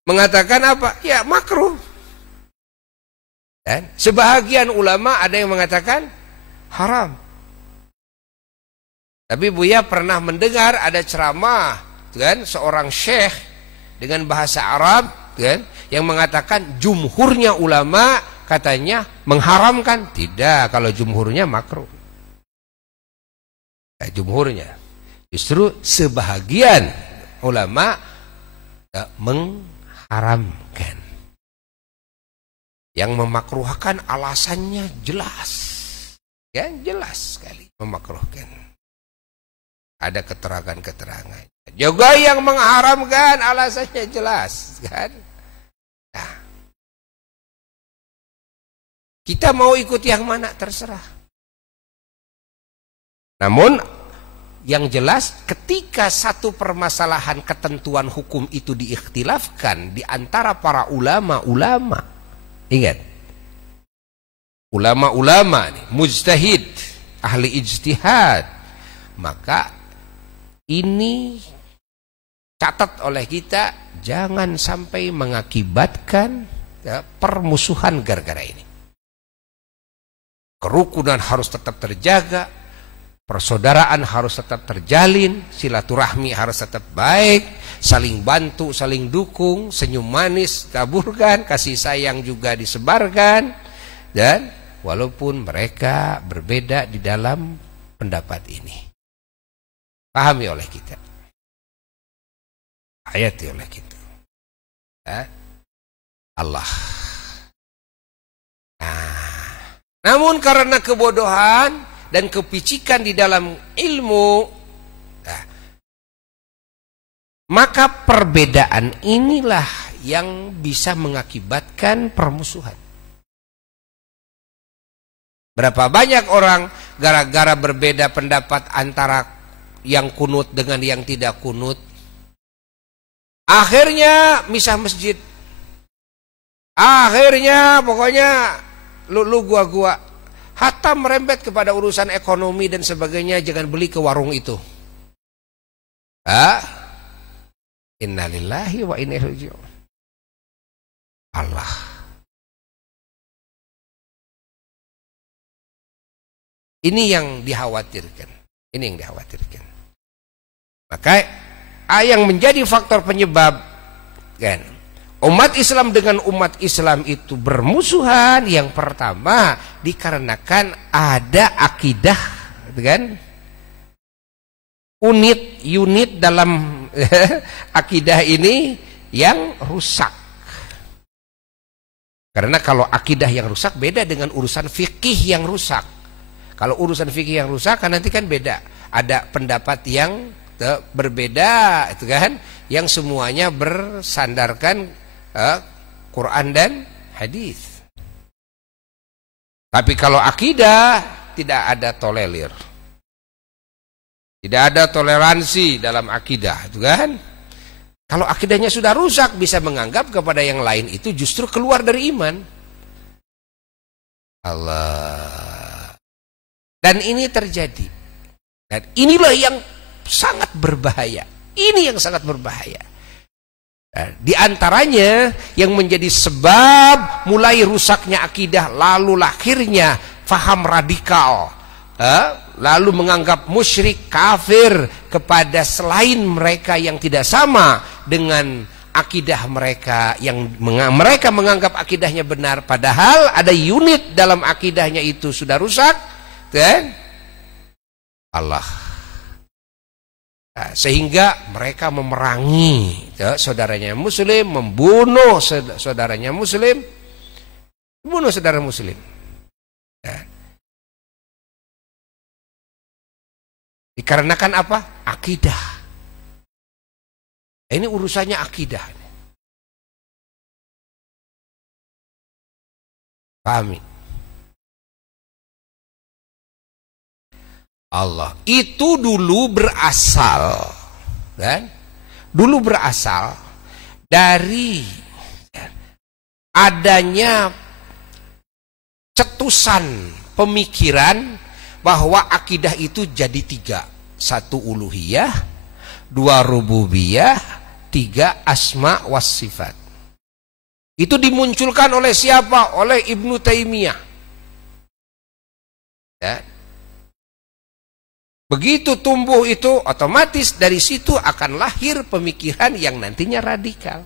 mengatakan apa? Ya makruh. Dan sebahagian ulama ada yang mengatakan haram. Tapi Buya pernah mendengar ada ceramah, kan, seorang syekh dengan bahasa Arab, kan, yang mengatakan jumhurnya ulama katanya mengharamkan. Tidak, kalau jumhurnya makruh. Jumhurnya. Justru sebahagian ulama mengharamkan. Yang memakruhkan alasannya jelas. Ya, jelas sekali memakruhkan. Ada keterangan-keterangan. Juga yang mengharamkan alasannya jelas, kan? Nah, kita mau ikut yang mana terserah. Namun Yang jelas ketika satu permasalahan ketentuan hukum itu diikhtilafkan di antara para ulama-ulama, ingat, ulama-ulama mujtahid, ahli ijtihad, maka ini catat oleh kita, jangan sampai mengakibatkan permusuhan gara-gara ini. Kerukunan harus tetap terjaga, persaudaraan harus tetap terjalin, silaturahmi harus tetap baik, saling bantu, saling dukung, senyum manis taburkan, kasih sayang juga disebarkan, dan walaupun mereka berbeda di dalam pendapat ini, pahami oleh kita, hayati oleh kita, Allah. Namun karena kebodohan dan kepicikan di dalam ilmu, maka perbedaan inilah yang bisa mengakibatkan permusuhan. Berapa banyak orang gara-gara berbeda pendapat antara yang kunut dengan yang tidak kunut, akhirnya misah masjid, akhirnya pokoknya lu gua, hatta merembet kepada urusan ekonomi dan sebagainya, jangan beli ke warung itu. Innalillahi wa inna ilaihi raji'un. Allah. Ini yang dikhawatirkan. Ini yang dikhawatirkan. Maka yang menjadi faktor penyebab kan, umat Islam dengan umat Islam itu bermusuhan, yang pertama dikarenakan ada akidah, kan? Unit dalam akidah ini yang rusak. Karena kalau akidah yang rusak beda dengan urusan fikih yang rusak. Kalau urusan fikih yang rusak kan nanti kan beda. Ada pendapat yang berbeda, itu kan? Yang semuanya bersandarkan Quran dan hadis. Tapi kalau akidah tidak ada tolerir, tidak ada toleransi dalam akidah, itu kan? Kalau akidahnya sudah rusak, bisa menganggap kepada yang lain itu justru keluar dari iman. Allah. Dan ini terjadi. Dan inilah yang sangat berbahaya. Ini yang sangat berbahaya. Di antaranya yang menjadi sebab mulai rusaknya akidah, lalu lahirnya faham radikal, lalu menganggap musyrik, kafir kepada selain mereka yang tidak sama dengan akidah mereka, yang mereka menganggap akidahnya benar, padahal ada unit dalam akidahnya itu sudah rusak, dan Allah. Sehingga mereka memerangi saudaranya muslim, membunuh saudaranya muslim, membunuh saudara muslim. Dikarenakan apa? Akidah. Ini urusannya akidah. Pahami? Allah itu dulu berasal, kan? Dulu berasal dari adanya cetusan pemikiran bahwa akidah itu jadi tiga: satu uluhiyah, dua rububiyah, tiga asma was sifat. Itu dimunculkan oleh siapa? Oleh Ibnu Taimiyah. Ya. Begitu tumbuh itu, otomatis dari situ akan lahir pemikiran yang nantinya radikal.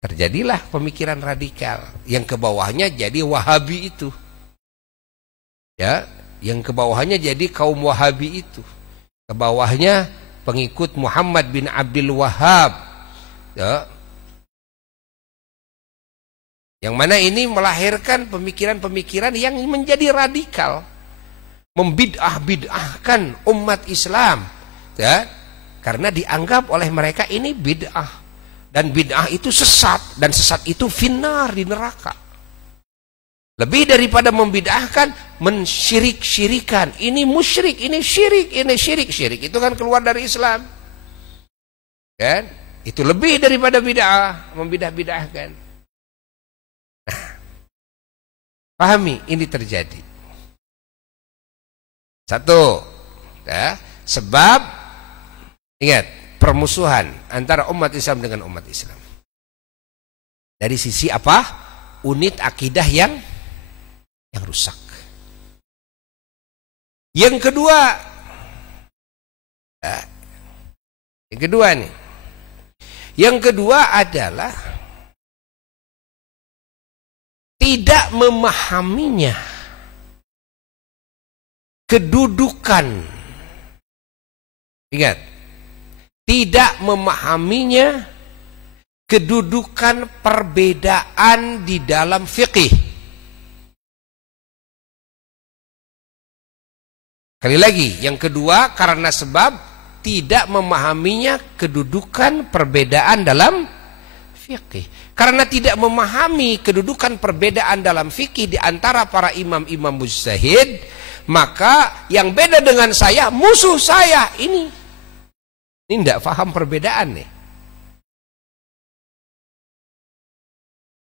Terjadilah pemikiran radikal yang ke bawahnya jadi Wahabi itu. Ya, yang ke bawahnya jadi kaum Wahabi itu. Ke bawahnya pengikut Muhammad bin Abdul Wahhab. Ya. Yang mana ini melahirkan pemikiran-pemikiran yang menjadi radikal. Membid'ah-bid'ahkan umat Islam, ya, karena dianggap oleh mereka ini bid'ah, dan bid'ah itu sesat, dan sesat itu finnar, di neraka. Lebih daripada membid'ahkan, mensyirik-syirikan. Ini musyrik, ini syirik, ini syirik. Syirik itu kan keluar dari Islam. Kan? Itu lebih daripada bid'ah, membidah-bidahkan. Nah, pahami ini terjadi. Satu, ya, sebab ingat permusuhan antara umat Islam dengan umat Islam. Dari sisi apa? Unit akidah yang rusak. Yang kedua, nih. Yang kedua adalah tidak memahaminya kedudukan. Ingat, tidak memahaminya kedudukan perbedaan di dalam fikih. Kali lagi, yang kedua karena sebab tidak memahaminya kedudukan perbedaan dalam fikih. Karena tidak memahami kedudukan perbedaan dalam fikih di antara para imam-imam mujtahid, maka yang beda dengan saya, musuh saya. Ini tidak paham perbedaan nih.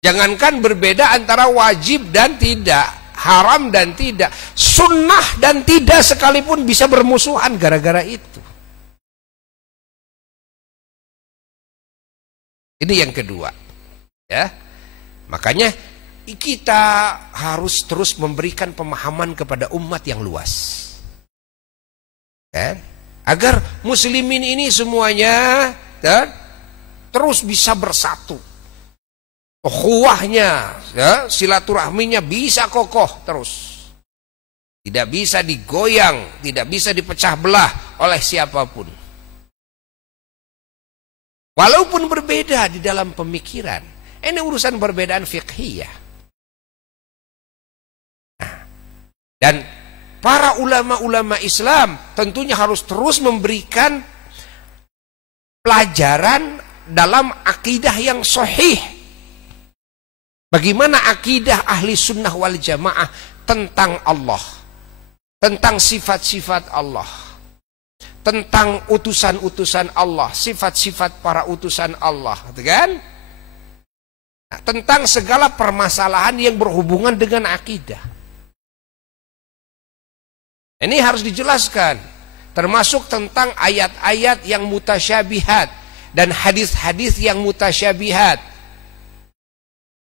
Jangankan berbeda antara wajib dan tidak, haram dan tidak, sunnah dan tidak sekalipun bisa bermusuhan gara-gara itu. Ini yang kedua, ya. Makanya kita harus terus memberikan pemahaman kepada umat yang luas, ya? Agar muslimin ini semuanya, ya, terus bisa bersatu. Ukhuwahnya, ya, silaturahminya bisa kokoh terus. Tidak bisa digoyang, tidak bisa dipecah belah oleh siapapun. Walaupun berbeda di dalam pemikiran. Ini urusan perbedaan fiqhiyah. Nah, dan para ulama-ulama Islam tentunya harus terus memberikan pelajaran dalam akidah yang sahih. Bagaimana akidah ahli sunnah wal jamaah tentang Allah, tentang sifat-sifat Allah, tentang utusan-utusan Allah, sifat-sifat para utusan Allah, kan? Nah, tentang segala permasalahan yang berhubungan dengan akidah. Ini harus dijelaskan, termasuk tentang ayat-ayat yang mutasyabihat dan hadis-hadis yang mutasyabihat.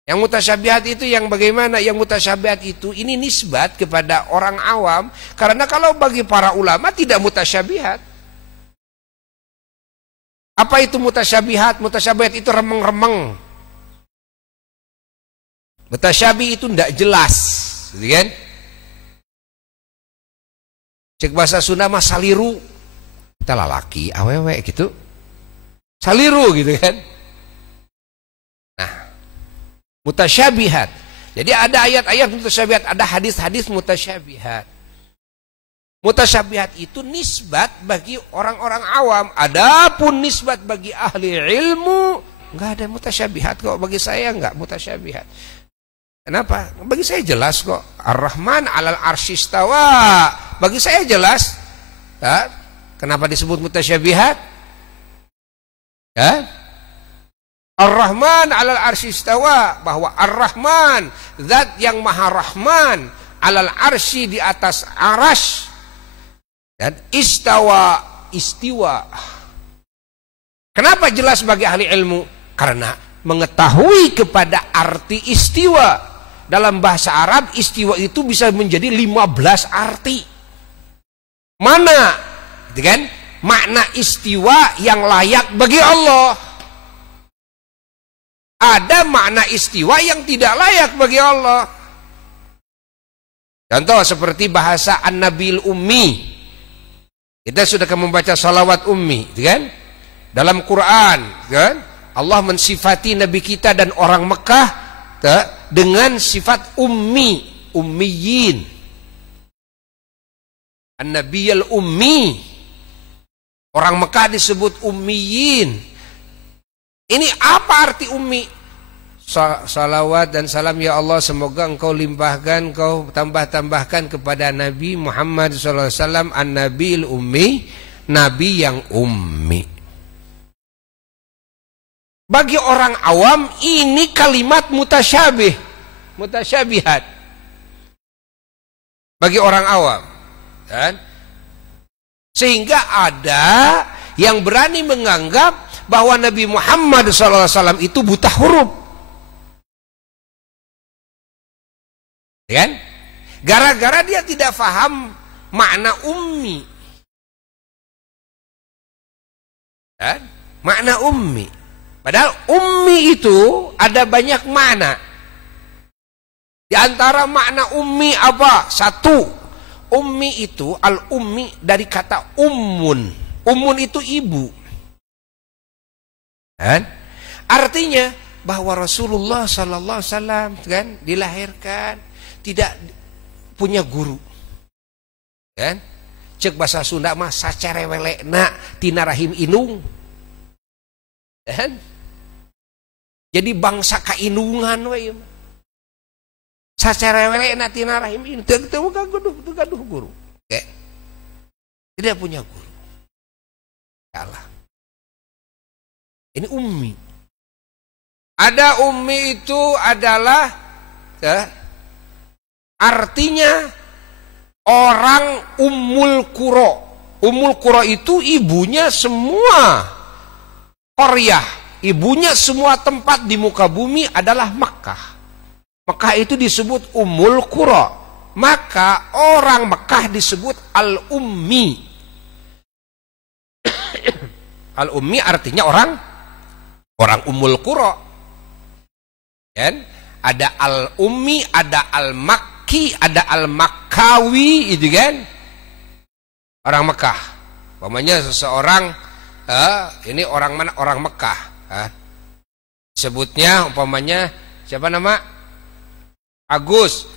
Yang mutasyabihat itu yang bagaimana? Yang mutasyabihat itu ini nisbat kepada orang awam, karena kalau bagi para ulama tidak mutasyabihat. Apa itu mutasyabihat? Mutasyabihat itu remeng-remeng. Mutasyabih itu tidak jelas, gitu kan? Cek bahasa Sunda mah saliru. Kita lalaki, awewe gitu. Saliru gitu kan? Nah, mutasyabihat. Jadi ada ayat-ayat mutasyabihat, ada hadis-hadis mutasyabihat. Mutasyabihat itu nisbat bagi orang-orang awam. Adapun nisbat bagi ahli ilmu, enggak ada mutasyabihat kok. Bagi saya enggak mutasyabihat. Kenapa? Bagi saya jelas kok. Ar-Rahman 'alal arsy istawa. Bagi saya jelas. Ya? Kenapa disebut mutasyabihat? Ya? Ar-Rahman 'alal arsy istawa, bahwa Ar-Rahman, zat yang maha rahman, 'alal arsy, di atas arasy, dan istawa, istiwa. Kenapa jelas bagi ahli ilmu? Karena mengetahui kepada arti istiwa. Dalam bahasa Arab, istiwa itu bisa menjadi 15 arti. Mana? Gitu kan? Makna istiwa yang layak bagi Allah. Ada makna istiwa yang tidak layak bagi Allah. Contoh seperti bahasa An-Nabil Ummi. Kita sudah membaca salawat ummi, gitu kan? Dalam Quran, gitu kan? Allah mensifati Nabi kita dan orang Mekah dengan sifat ummi, ummiyin. An-Nabiyul Ummi. Orang Mekah disebut ummiyin. Ini apa arti ummi? salawat dan salam ya Allah semoga engkau limpahkan, engkau tambah-tambahkan kepada Nabi Muhammad SAW an-nabil ummi, nabi yang ummi. Bagi orang awam ini kalimat mutasyabihat. Bagi orang awam, kan? Sehingga ada yang berani menganggap bahwa Nabi Muhammad SAW itu buta huruf. Kan? Gara-gara dia tidak paham makna ummi. Kan? Makna ummi. Padahal ummi itu ada banyak makna. Di antara makna ummi apa? Satu, ummi itu al-ummi dari kata ummun. Ummun itu ibu. Kan? Artinya bahwa Rasulullah sallallahu alaihi wasallam kan dilahirkan tidak punya guru, kan? Cek bahasa Sunda mah sacerewelekna tina rahim inung, kan? Jadi bangsa kainungan we sacerewelekna tina rahim inung teu gaduh guru, okay? Tidak punya guru. Salah. Ini ummi. Ada ummi itu adalah artinya orang ummul qura. Ummul qura itu ibunya semua Qaryah, ibunya semua tempat di muka bumi adalah Makkah. Makkah itu disebut ummul qura. Maka orang Makkah disebut al-ummi. Al-ummi artinya orang ummul qura. Kan? Ada al-ummi, ada al-makki, ada al-makkawi, itu kan? Orang Mekah. Umpamanya seseorang ini orang mana? Orang Mekah. Sebutnya umpamanya siapa nama? Agus.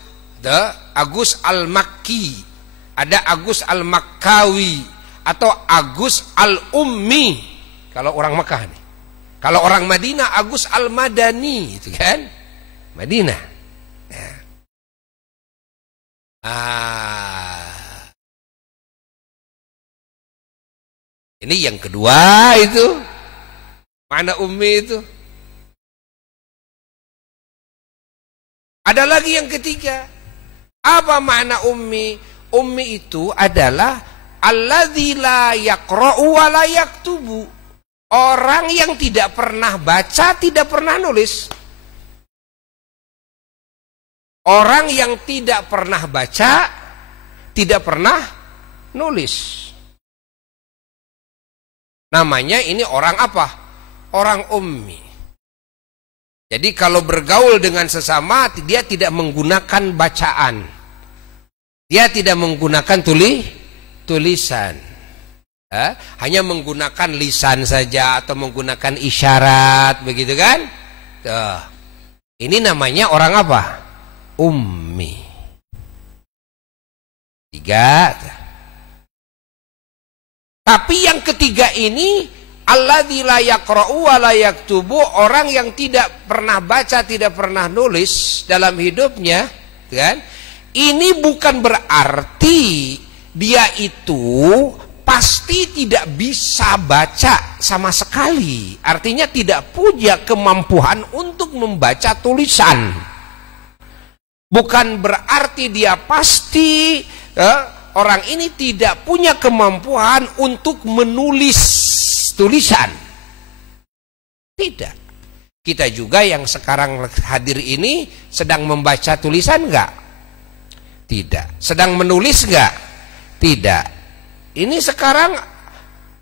Agus al-Makki. Ada Agus al-Makkawi atau Agus al-Ummi. Kalau orang Mekah nih. Kalau orang Madinah Agus al-Madani, itu kan? Madinah. Ya. Ini yang kedua itu. Mana ummi itu? Ada lagi yang ketiga. Apa makna ummi? Ummi itu adalah alladzi la yaqra'u wa la yaktubu. Orang yang tidak pernah baca, tidak pernah nulis. Orang yang tidak pernah baca, tidak pernah nulis. Namanya ini orang apa? Orang ummi. Jadi kalau bergaul dengan sesama, dia tidak menggunakan bacaan. Dia tidak menggunakan tulisan. Hanya menggunakan lisan saja atau menggunakan isyarat, begitu kan? Tuh. Ini namanya orang apa? Ummi. 3. Tapi yang ketiga ini alladzi la yaqra'u wa la yaktubu, orang yang tidak pernah baca, tidak pernah nulis dalam hidupnya, kan? Ini bukan berarti dia itu pasti tidak bisa baca sama sekali. Artinya tidak punya kemampuan untuk membaca tulisan. Bukan berarti dia pasti orang ini tidak punya kemampuan untuk menulis tulisan. Tidak. Kita juga yang sekarang hadir ini sedang membaca tulisan enggak? Tidak. Sedang menulis enggak? Tidak. Ini sekarang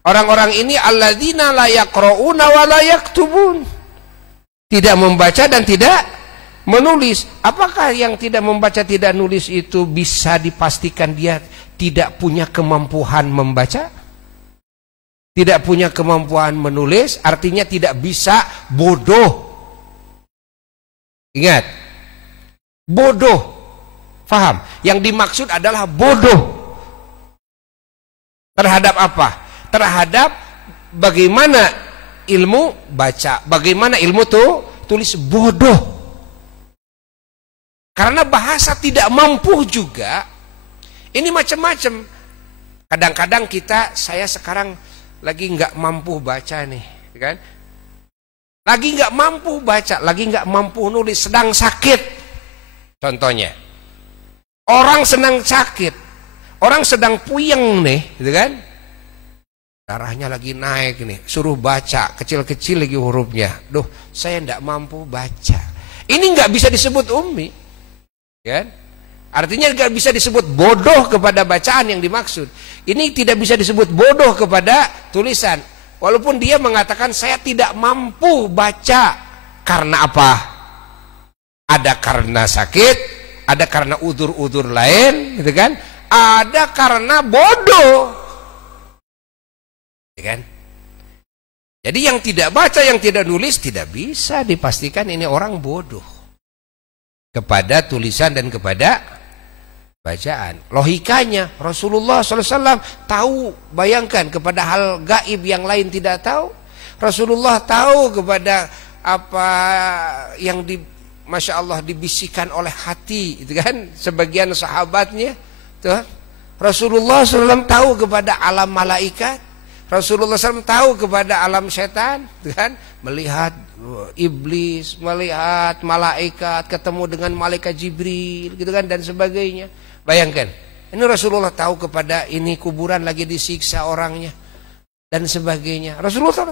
orang-orang ini alladzina la yaqra'una wa la yaktubun. Tidak membaca dan tidak menulis. Apakah yang tidak membaca, tidak nulis itu bisa dipastikan dia tidak punya kemampuan membaca? Tidak punya kemampuan menulis, artinya tidak bisa, bodoh. Ingat, bodoh. Faham? Yang dimaksud adalah bodoh. Terhadap apa? Terhadap bagaimana ilmu baca, bagaimana ilmu tulis bodoh. Karena bahasa tidak mampu juga. Ini macam-macam. Kadang-kadang saya sekarang lagi nggak mampu baca nih, kan? Lagi nggak mampu baca, lagi nggak mampu nulis, sedang sakit. Contohnya, orang sedang sakit, orang sedang puyeng nih, gitu kan? Darahnya lagi naik nih, suruh baca, kecil-kecil lagi hurufnya. Duh, saya nggak mampu baca. Ini nggak bisa disebut ummi, kan? Artinya nggak bisa disebut bodoh kepada bacaan yang dimaksud. Ini tidak bisa disebut bodoh kepada tulisan. Walaupun dia mengatakan saya tidak mampu baca. Karena apa? Ada karena sakit, ada karena udzur-udzur lain, gitu kan? Ada karena bodoh. Ya kan? Jadi yang tidak baca, yang tidak nulis tidak bisa dipastikan ini orang bodoh kepada tulisan dan kepada bacaan. Logikanya Rasulullah SAW tahu, bayangkan, kepada hal gaib yang lain tidak tahu. Rasulullah tahu kepada apa yang Masya Allah dibisikkan oleh hati, itu kan, sebagian sahabatnya. Tuh. Rasulullah SAW tahu kepada alam malaikat. Rasulullah SAW tahu kepada alam setan, kan? Melihat iblis, melihat malaikat, ketemu dengan malaikat Jibril, gitu kan, dan sebagainya. Bayangkan, ini Rasulullah tahu kepada ini kuburan lagi disiksa orangnya dan sebagainya. Rasulullah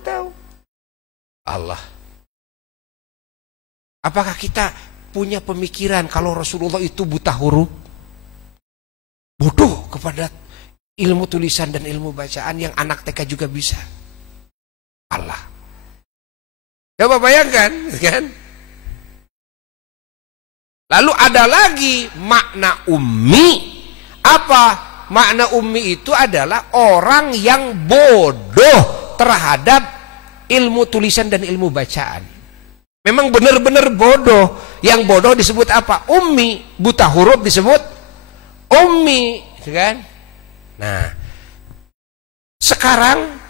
tahu. Allah. Apakah kita punya pemikiran kalau Rasulullah itu buta huruf? Bodoh kepada ilmu tulisan dan ilmu bacaan yang anak TK juga bisa. Allah. Coba bayangkan, kan? Lalu ada lagi makna ummi. Apa? Makna ummi itu adalah orang yang bodoh terhadap ilmu tulisan dan ilmu bacaan. Memang benar-benar bodoh. Yang bodoh disebut apa? Ummi. Buta huruf disebut ummi, kan? Nah, sekarang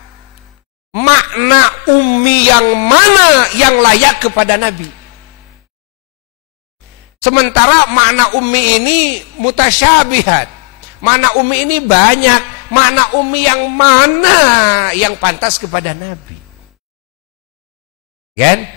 makna ummi yang mana yang layak kepada Nabi? Sementara makna ummi ini mutasyabihat. Makna ummi ini banyak. Makna ummi yang mana yang pantas kepada Nabi? Kan?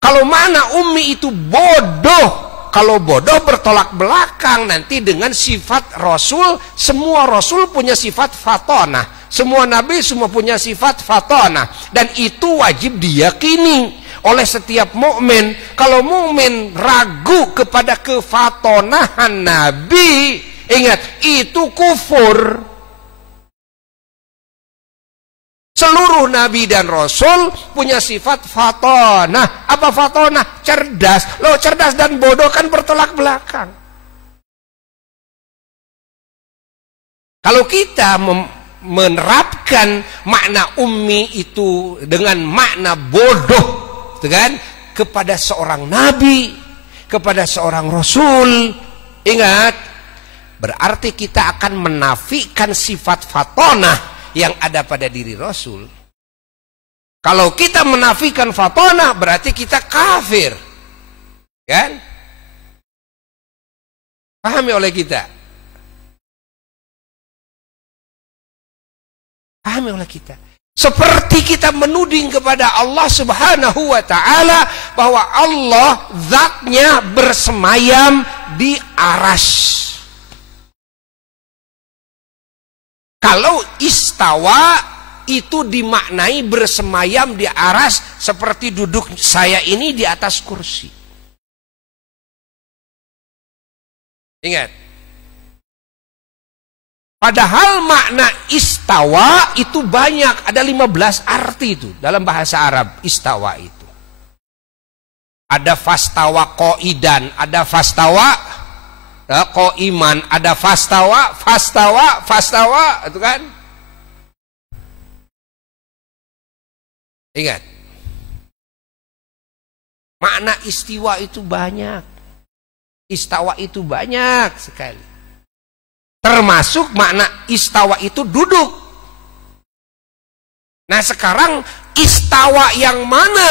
Kalau makna ummi itu bodoh. Kalau bodoh bertolak belakang nanti dengan sifat Rasul. Semua Rasul punya sifat fatonah. Semua Nabi semua punya sifat fatonah. Dan itu wajib diyakini oleh setiap mukmin. Kalau mukmin ragu kepada kefatonahan Nabi, ingat, itu kufur. Seluruh Nabi dan Rasul punya sifat fatonah. Apa fatonah? Cerdas. Loh, cerdas dan bodoh kan bertolak belakang. Kalau kita menerapkan makna ummi itu dengan makna bodoh, kan, kepada seorang nabi, kepada seorang rasul, ingat, berarti kita akan menafikan sifat fatonah yang ada pada diri rasul. Kalau kita menafikan fatonah berarti kita kafir, kan? Pahami oleh kita? Pahami oleh kita? Seperti kita menuding kepada Allah Subhanahu wa ta'ala bahwa Allah zatnya bersemayam di arasy. Kalau istawa itu dimaknai bersemayam di arasy seperti duduk saya ini di atas kursi. Ingat. Padahal makna istawa itu banyak, ada 15 arti itu dalam bahasa Arab istawa itu. Ada fastawa qaidan, ada fastawa qaiman, ada fastawa, itu kan? Ingat. Makna istiwa itu banyak. Istawa itu banyak sekali. Termasuk makna istawa itu duduk. Nah sekarang istawa yang mana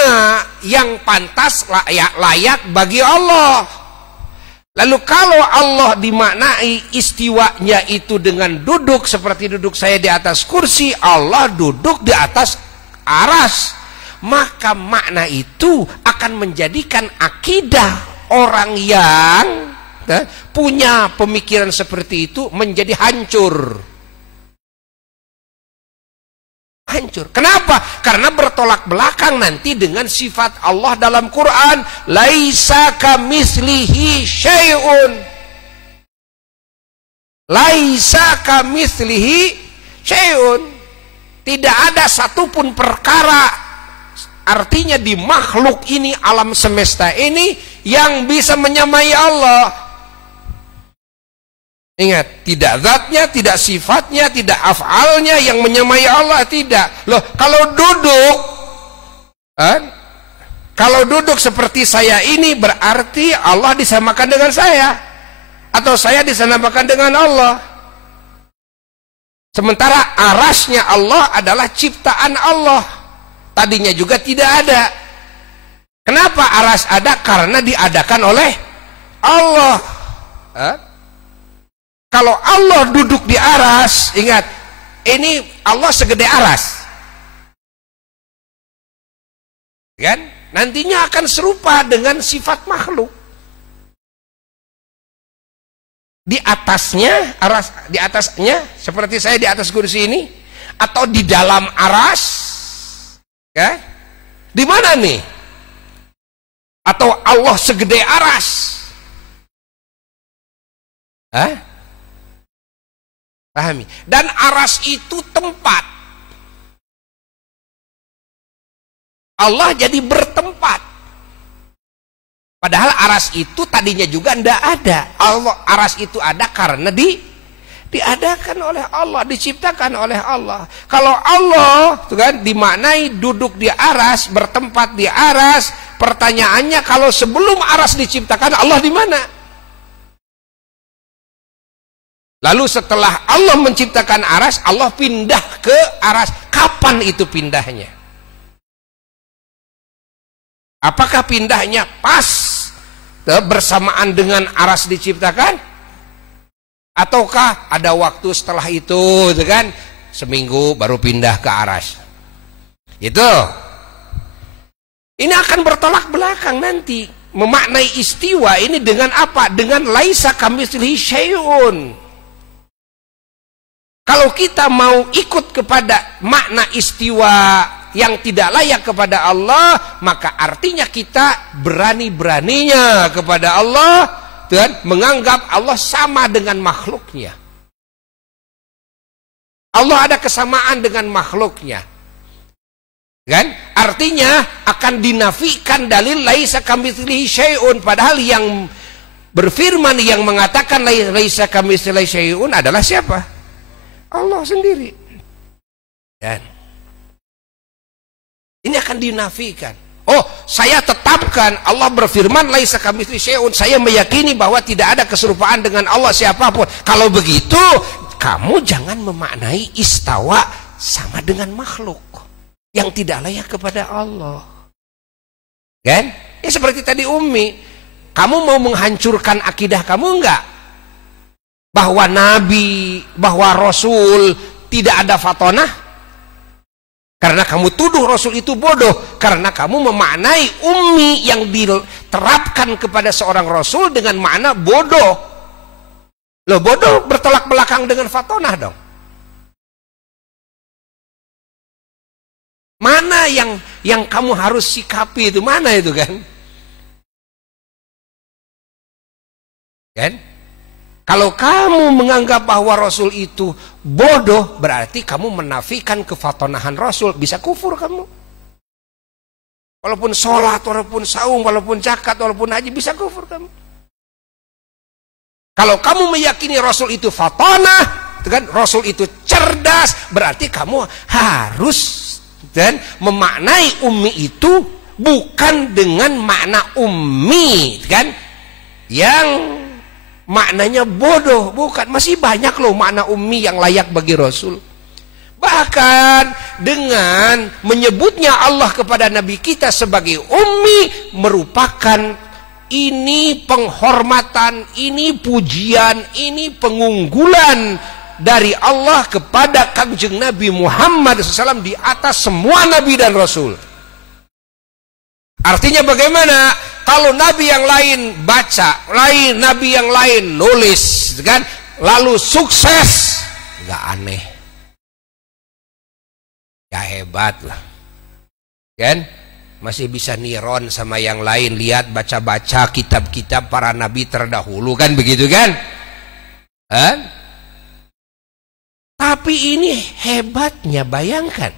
yang pantas layak bagi Allah. Lalu kalau Allah dimaknai istiwanya itu dengan duduk seperti duduk saya di atas kursi, Allah duduk di atas aras, maka makna itu akan menjadikan akidah orang yang punya pemikiran seperti itu menjadi hancur. Hancur. Kenapa? Karena bertolak belakang nanti dengan sifat Allah dalam Quran, laisa kamitslihi syai'un. Laisa kamitslihi syai'un. Tidak ada satupun perkara, artinya di makhluk ini, alam semesta ini, yang bisa menyamai Allah. Ingat, tidak zatnya, tidak sifatnya, tidak af'alnya yang menyamai Allah, tidak. Loh, kalau duduk seperti saya ini berarti Allah disamakan dengan saya, atau saya disamakan dengan Allah. Sementara arasnya Allah adalah ciptaan Allah, tadinya juga tidak ada. Kenapa aras ada? Karena diadakan oleh Allah. Kalau Allah duduk di aras, ingat, ini Allah segede aras, kan? Nantinya akan serupa dengan sifat makhluk. Di atasnya, aras, di atasnya seperti saya di atas kursi ini, atau di dalam aras, kan? Di mana nih? Atau Allah segede aras? Pahami? Dan aras itu tempat. Allah jadi bertempat. Padahal aras itu tadinya juga tidak ada. Allah, aras itu ada karena diadakan oleh Allah, diciptakan oleh Allah. Kalau Allah tuh kan dimaknai duduk di aras, bertempat di aras, pertanyaannya kalau sebelum aras diciptakan Allah di mana? Lalu setelah Allah menciptakan aras, Allah pindah ke aras. Kapan itu pindahnya? Apakah pindahnya pas bersamaan dengan aras diciptakan? Ataukah ada waktu setelah itu, kan? Seminggu baru pindah ke aras? Itu. Ini akan bertolak belakang nanti. Memaknai istiwa ini dengan apa? Dengan laisa kamitslihi syai'un. Kalau kita mau ikut kepada makna istiwa yang tidak layak kepada Allah, maka artinya kita berani-beraninya kepada Allah dan menganggap Allah sama dengan makhluknya. Allah ada kesamaan dengan makhluknya, kan? Artinya akan dinafikan dalil laisa kamitslihi syai'un, padahal yang berfirman, yang mengatakan laisa kamitslihi syai'un adalah siapa? Allah sendiri. Dan ini akan dinafikan. Oh, saya tetapkan Allah berfirman laisa kamitslihi syai'un. Saya meyakini bahwa tidak ada keserupaan dengan Allah siapapun. Kalau begitu, kamu jangan memaknai istawa sama dengan makhluk yang tidak layak kepada Allah. Kan? Ya seperti tadi Umi, kamu mau menghancurkan akidah kamu enggak? Bahwa Nabi, bahwa Rasul tidak ada fatonah? Karena kamu tuduh Rasul itu bodoh, karena kamu memaknai ummi yang diterapkan kepada seorang Rasul dengan makna bodoh. Loh, bodoh bertolak belakang dengan fatonah dong. Mana yang kamu harus sikapi itu, mana itu, kan? Kan? Kalau kamu menganggap bahwa Rasul itu bodoh, berarti kamu menafikan kefatonahan Rasul. Bisa kufur kamu. Walaupun sholat, walaupun saum, walaupun zakat, walaupun haji, bisa kufur kamu. Kalau kamu meyakini Rasul itu fatonah, kan, Rasul itu cerdas, berarti kamu harus dan memaknai ummi itu bukan dengan makna ummi, kan, yang maknanya bodoh. Bukan, masih banyak loh makna ummi yang layak bagi Rasul. Bahkan dengan menyebutnya Allah kepada Nabi kita sebagai ummi merupakan ini penghormatan, ini pujian, ini pengunggulan dari Allah kepada Kangjeng Nabi Muhammad SAW di atas semua Nabi dan Rasul. Artinya bagaimana? Kalau Nabi yang lain baca, Nabi yang lain nulis, kan? Lalu sukses, nggak aneh, ya hebat lah, kan? Masih bisa niron sama yang lain, lihat baca-baca kitab-kitab para Nabi terdahulu, kan begitu kan? Tapi ini hebatnya, bayangkan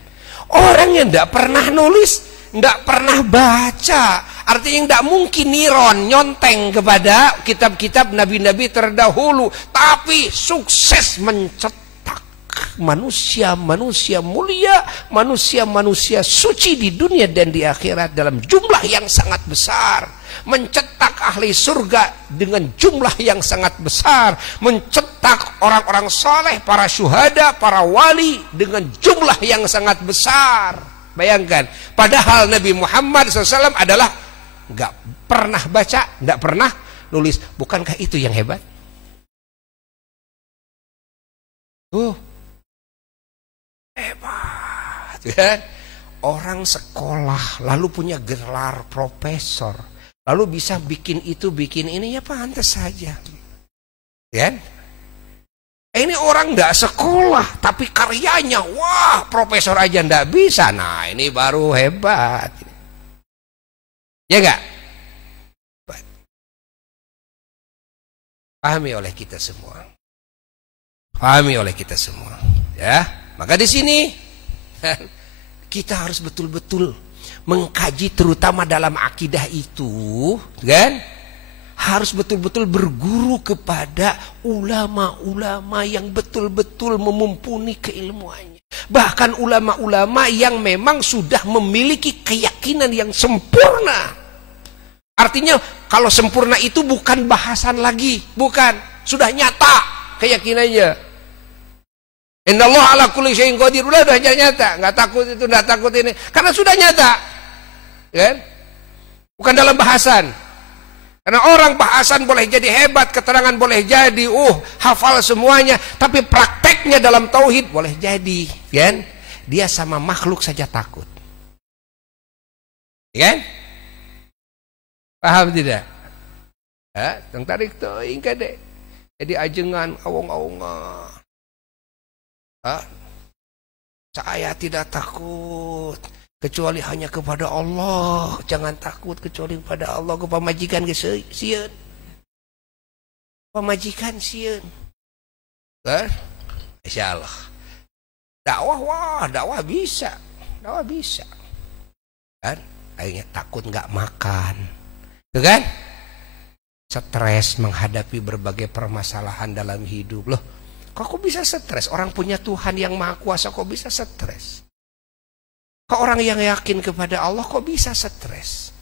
orang yang tidak pernah nulis, tidak pernah baca, artinya tidak mungkin niron, nyonteng kepada kitab-kitab nabi-nabi terdahulu, tapi sukses mencetak manusia-manusia mulia, manusia-manusia suci di dunia dan di akhirat dalam jumlah yang sangat besar, mencetak ahli surga dengan jumlah yang sangat besar, mencetak orang-orang soleh, para syuhada, para wali dengan jumlah yang sangat besar. Bayangkan, padahal Nabi Muhammad SAW adalah nggak pernah baca, nggak pernah nulis. Bukankah itu yang hebat? Hebat kan? Orang sekolah lalu punya gelar profesor, lalu bisa bikin itu bikin ini, ya pantas saja, kan? Ini orang nggak sekolah tapi karyanya wah, profesor aja nggak bisa. Nah ini baru hebat, ya nggak? Pahami oleh kita semua, pahami oleh kita semua, ya. Maka di sini kita harus betul-betul mengkaji, terutama dalam akidah itu, kan? Harus betul-betul berguru kepada ulama-ulama yang betul-betul memumpuni keilmuannya. Bahkan ulama-ulama yang memang sudah memiliki keyakinan yang sempurna. Artinya kalau sempurna itu bukan bahasan lagi, bukan, sudah nyata keyakinannya. Innallaha ala kulli syai'in qadir, udah nyata, nggak takut itu, nggak takut ini, karena sudah nyata, kan? Bukan dalam bahasan. Karena orang bahasan boleh jadi hebat, keterangan boleh jadi, hafal semuanya, tapi prakteknya dalam tauhid boleh jadi, kan? Dia sama makhluk saja takut, kan? Paham tidak? Teng tarik tuh ingka deh, jadi ajengan awong-awongan. Saya tidak takut kecuali hanya kepada Allah. Jangan takut kecuali kepada Allah. Ke pamajikan ke sieun, pamajikan sieun, kan? Insyaallah dakwah bisa, kan? Akhirnya takut nggak makan, tuh kan? Stres menghadapi berbagai permasalahan dalam hidup. Loh, kok bisa stres? Orang punya Tuhan yang Maha Kuasa kok bisa stres? Kok orang yang yakin kepada Allah kok bisa stres?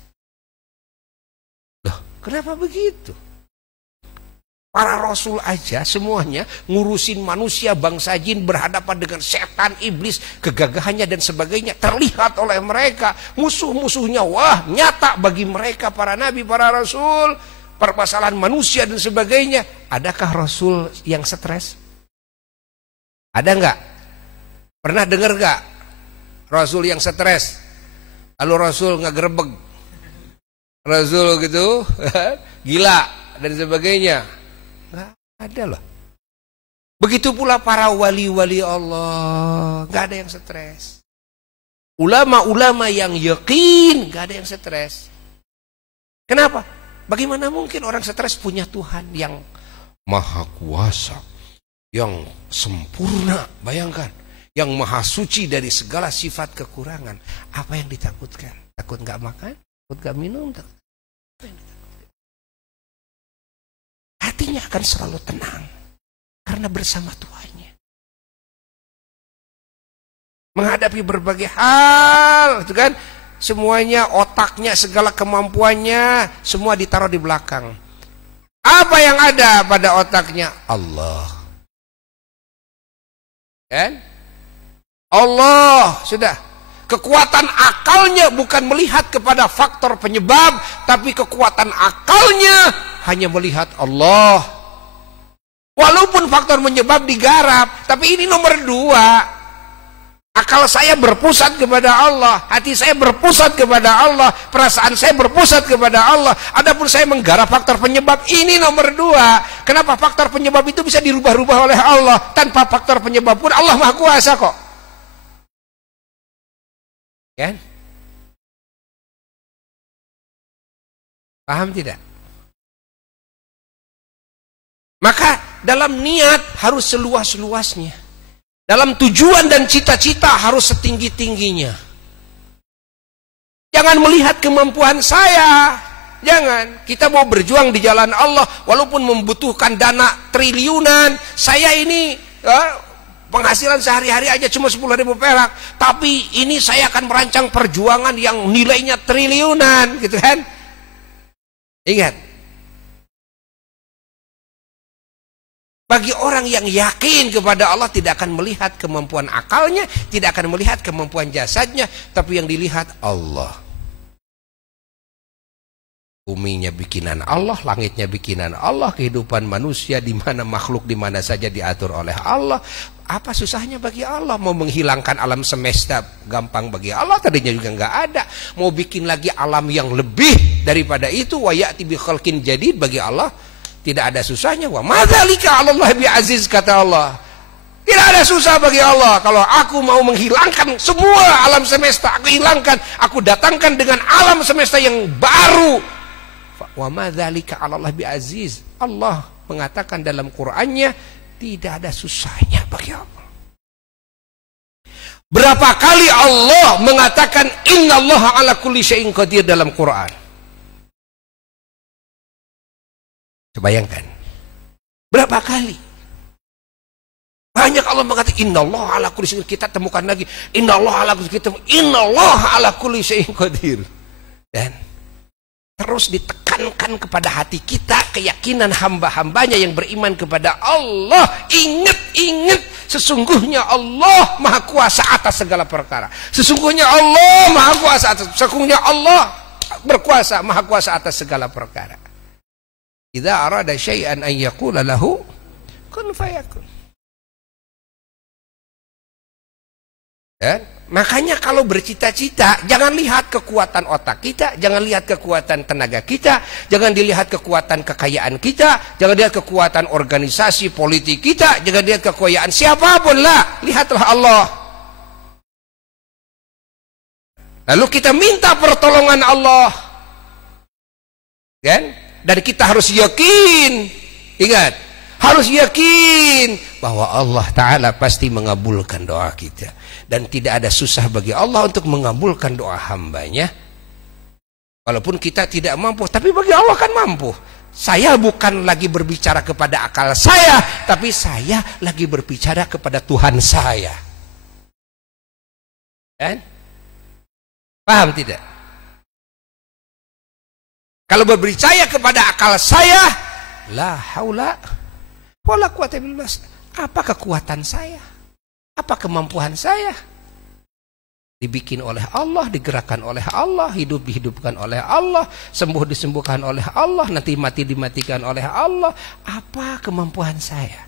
Loh, kenapa begitu? Para rasul aja semuanya ngurusin manusia, bangsa jin, berhadapan dengan setan, iblis, kegagahannya dan sebagainya terlihat oleh mereka. Musuh-musuhnya wah nyata bagi mereka, para nabi, para rasul, permasalahan manusia dan sebagainya. Adakah rasul yang stres? Ada nggak? Pernah dengar nggak rasul yang stres? Lalu rasul ngegerebek, rasul gitu gila dan sebagainya. Nggak ada loh. Begitu pula para wali-wali Allah, nggak ada yang stres. Ulama-ulama yang yakin, nggak ada yang stres. Kenapa? Bagaimana mungkin orang stres punya Tuhan yang Maha Kuasa, yang sempurna, bayangkan, yang maha suci dari segala sifat kekurangan. Apa yang ditakutkan? Takut nggak makan? Takut nggak minum? Hatinya akan selalu tenang karena bersama Tuhannya. Menghadapi berbagai hal, itu kan? Semuanya, otaknya, segala kemampuannya, semua ditaruh di belakang. Apa yang ada pada otaknya? Allah. Kan? Allah. Sudah. Kekuatan akalnya bukan melihat kepada faktor penyebab, tapi kekuatan akalnya hanya melihat Allah. Walaupun faktor penyebab digarap, tapi ini nomor 2. Akal saya berpusat kepada Allah, hati saya berpusat kepada Allah, perasaan saya berpusat kepada Allah. Adapun saya menggarap faktor penyebab, ini nomor 2. Kenapa faktor penyebab itu bisa dirubah-rubah oleh Allah? Tanpa faktor penyebab pun Allah Maha Kuasa kok. Kan? Paham tidak? Maka dalam niat harus seluas-luasnya. Dalam tujuan dan cita-cita harus setinggi-tingginya. Jangan melihat kemampuan saya. Jangan. Kita mau berjuang di jalan Allah, walaupun membutuhkan dana triliunan. Saya ini penghasilan sehari-hari aja cuma 10.000 perak. Tapi ini saya akan merancang perjuangan yang nilainya triliunan, gitu kan? Ingat. Bagi orang yang yakin kepada Allah tidak akan melihat kemampuan akalnya, tidak akan melihat kemampuan jasadnya, tapi yang dilihat Allah. Buminya bikinan Allah, langitnya bikinan Allah, kehidupan manusia di mana makhluk di mana saja diatur oleh Allah. Apa susahnya bagi Allah? Mau menghilangkan alam semesta gampang bagi Allah, tadinya juga nggak ada. Mau bikin lagi alam yang lebih daripada itu, wa ya'ti bi khalqin jadid, bagi Allah tidak ada susahnya. Wa madzalika 'alallahi bi'aziz, kata Allah. Tidak ada susah bagi Allah. Kalau aku mau menghilangkan semua alam semesta, aku hilangkan, aku datangkan dengan alam semesta yang baru. Wa madzalika 'alallahi bi'aziz. Allah mengatakan dalam Qur'annya, tidak ada susahnya bagi Allah. Berapa kali Allah mengatakan innallaha 'ala kulli syai'in qadir dalam Qur'an? Bayangkan berapa kali banyak Allah mengatakan innallaha ala kulli syai'in. Kita temukan lagi innallaha ala kulli syai'in, innallaha ala kulli syai'in qadir. Dan terus ditekankan kepada hati kita keyakinan hamba-hambanya yang beriman kepada Allah. Ingat sesungguhnya Allah Maha Kuasa atas segala perkara. Sesungguhnya Allah Maha Kuasa atas, sesungguhnya Allah berkuasa, Maha Kuasa atas segala perkara. Idza arada syai'an an yaqula lahu kun fayakun. Makanya kalau bercita-cita jangan lihat kekuatan otak kita, jangan lihat kekuatan tenaga kita, jangan dilihat kekuatan kekayaan kita, jangan lihat kekuatan organisasi politik kita, jangan lihat kekayaan siapapun lah, lihatlah Allah. Lalu kita minta pertolongan Allah. Kan? Dan kita harus yakin, ingat, harus yakin bahwa Allah Ta'ala pasti mengabulkan doa kita. Dan tidak ada susah bagi Allah untuk mengabulkan doa hambanya. Walaupun kita tidak mampu, tapi bagi Allah kan mampu. Saya bukan lagi berbicara kepada akal saya, tapi saya lagi berbicara kepada Tuhan saya. Kan? Paham tidak? Kalau berpercaya kepada akal saya, la haula wala quwata illa billah. Apa kekuatan saya? Apa kemampuan saya? Dibikin oleh Allah, digerakkan oleh Allah, hidup dihidupkan oleh Allah, sembuh disembuhkan oleh Allah, nanti mati dimatikan oleh Allah. Apa kemampuan saya?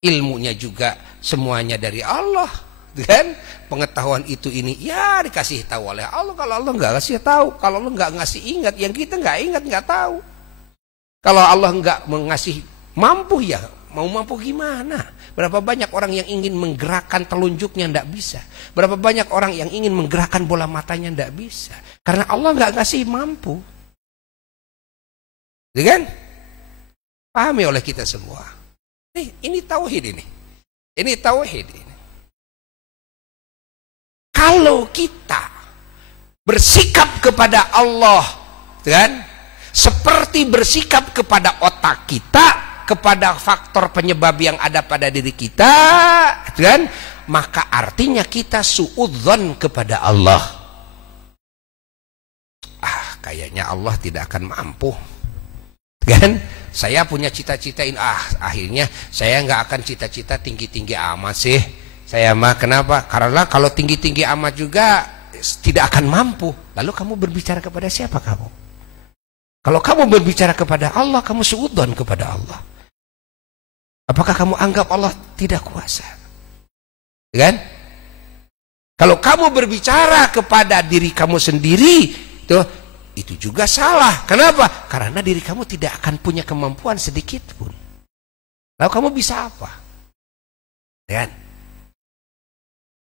Ilmunya juga semuanya dari Allah. Kan pengetahuan itu ini ya dikasih tahu oleh Allah. Kalau Allah nggak kasih tahu, kalau Allah nggak ngasih ingat, yang kita nggak ingat nggak tahu. Kalau Allah nggak mengasih mampu, ya mau mampu gimana? Berapa banyak orang yang ingin menggerakkan telunjuknya nggak bisa. Berapa banyak orang yang ingin menggerakkan bola matanya nggak bisa. Karena Allah nggak ngasih mampu. Kan? Pahami oleh kita semua. Ini tauhid ini. Ini tauhid ini. Kalau kita bersikap kepada Allah, kan, seperti bersikap kepada otak kita, kepada faktor penyebab yang ada pada diri kita, kan, maka artinya kita suudzon kepada Allah. Kayaknya Allah tidak akan mampu, kan? Saya punya cita-cita ini, akhirnya saya nggak akan cita-cita tinggi-tinggi amat sih. Saya mah kenapa? Karena kalau tinggi-tinggi amat juga tidak akan mampu. Lalu kamu berbicara kepada siapa kamu? Kalau kamu berbicara kepada Allah, kamu suudzon kepada Allah. Apakah kamu anggap Allah tidak kuasa? Kan? Kalau kamu berbicara kepada diri kamu sendiri, itu juga salah. Kenapa? Karena diri kamu tidak akan punya kemampuan sedikit pun. Lalu kamu bisa apa? Kan?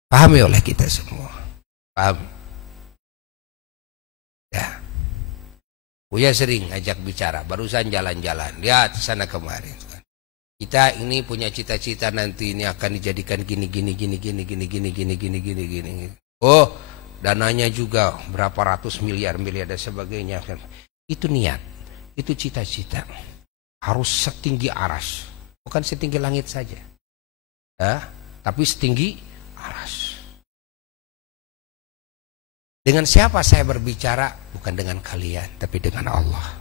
Pahami oleh kita semua. Paham? Ya. Buya sering ajak bicara, barusan jalan-jalan, lihat sana kemari. Kita ini punya cita-cita nanti ini akan dijadikan gini. Oh, dananya juga berapa ratus miliar dan sebagainya. Itu niat, itu cita-cita. Harus setinggi aras, bukan setinggi langit saja, tapi setinggi aras. Dengan siapa saya berbicara? Bukan dengan kalian, tapi dengan Allah.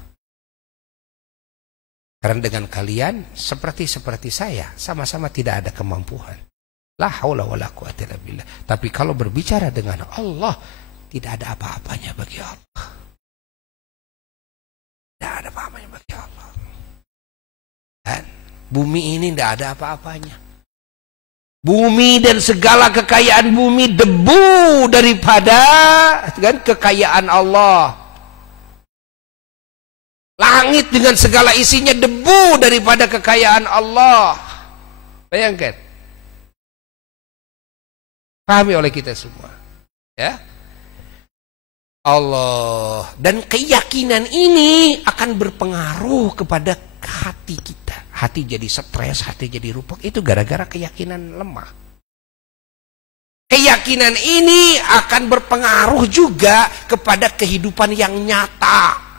Karena dengan kalian seperti saya, sama-sama tidak ada kemampuan. La haula wala quwata illa billah. Tapi kalau berbicara dengan Allah, tidak ada apa-apanya bagi Allah. Tidak ada apa-apanya bagi Allah. Dan bumi ini tidak ada apa-apanya. Bumi dan segala kekayaan bumi debu daripada kekayaan Allah. Langit dengan segala isinya debu daripada kekayaan Allah. Bayangkan. Pahami oleh kita semua. Ya. Allah. Dan keyakinan ini akan berpengaruh kepada hati kita. Hati jadi stres, hati jadi rupak. Itu gara-gara keyakinan lemah. Keyakinan ini akan berpengaruh juga kepada kehidupan yang nyata.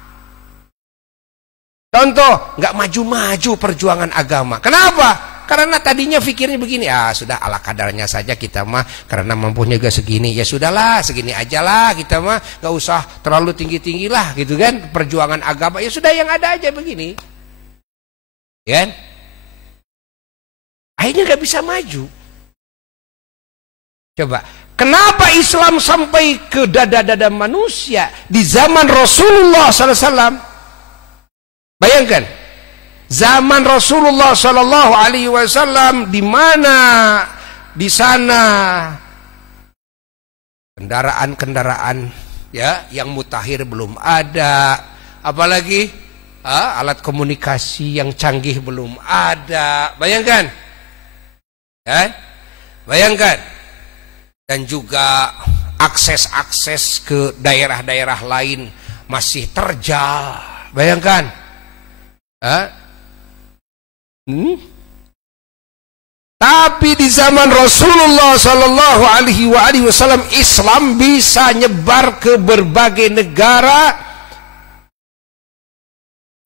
Contoh, nggak maju-maju perjuangan agama. Kenapa? Karena tadinya pikirnya begini, sudah ala kadarnya saja kita mah, karena mampunya juga segini, ya sudahlah, segini aja lah kita mah, nggak usah terlalu tinggi-tinggi lah, gitu kan? Perjuangan agama, ya sudah yang ada aja begini, kan? Akhirnya nggak bisa maju. Coba, kenapa Islam sampai ke dada-dada manusia di zaman Rasulullah SAW? Bayangkan, zaman Rasulullah Shallallahu Alaihi Wasallam, di mana di sana kendaraan-kendaraan ya yang mutakhir belum ada, apalagi alat komunikasi yang canggih belum ada. Bayangkan, kan? Bayangkan, dan juga akses-akses ke daerah-daerah lain masih terjal. Bayangkan. Tapi di zaman Rasulullah Sallallahu Alaihi Wasallam, Islam bisa nyebar ke berbagai negara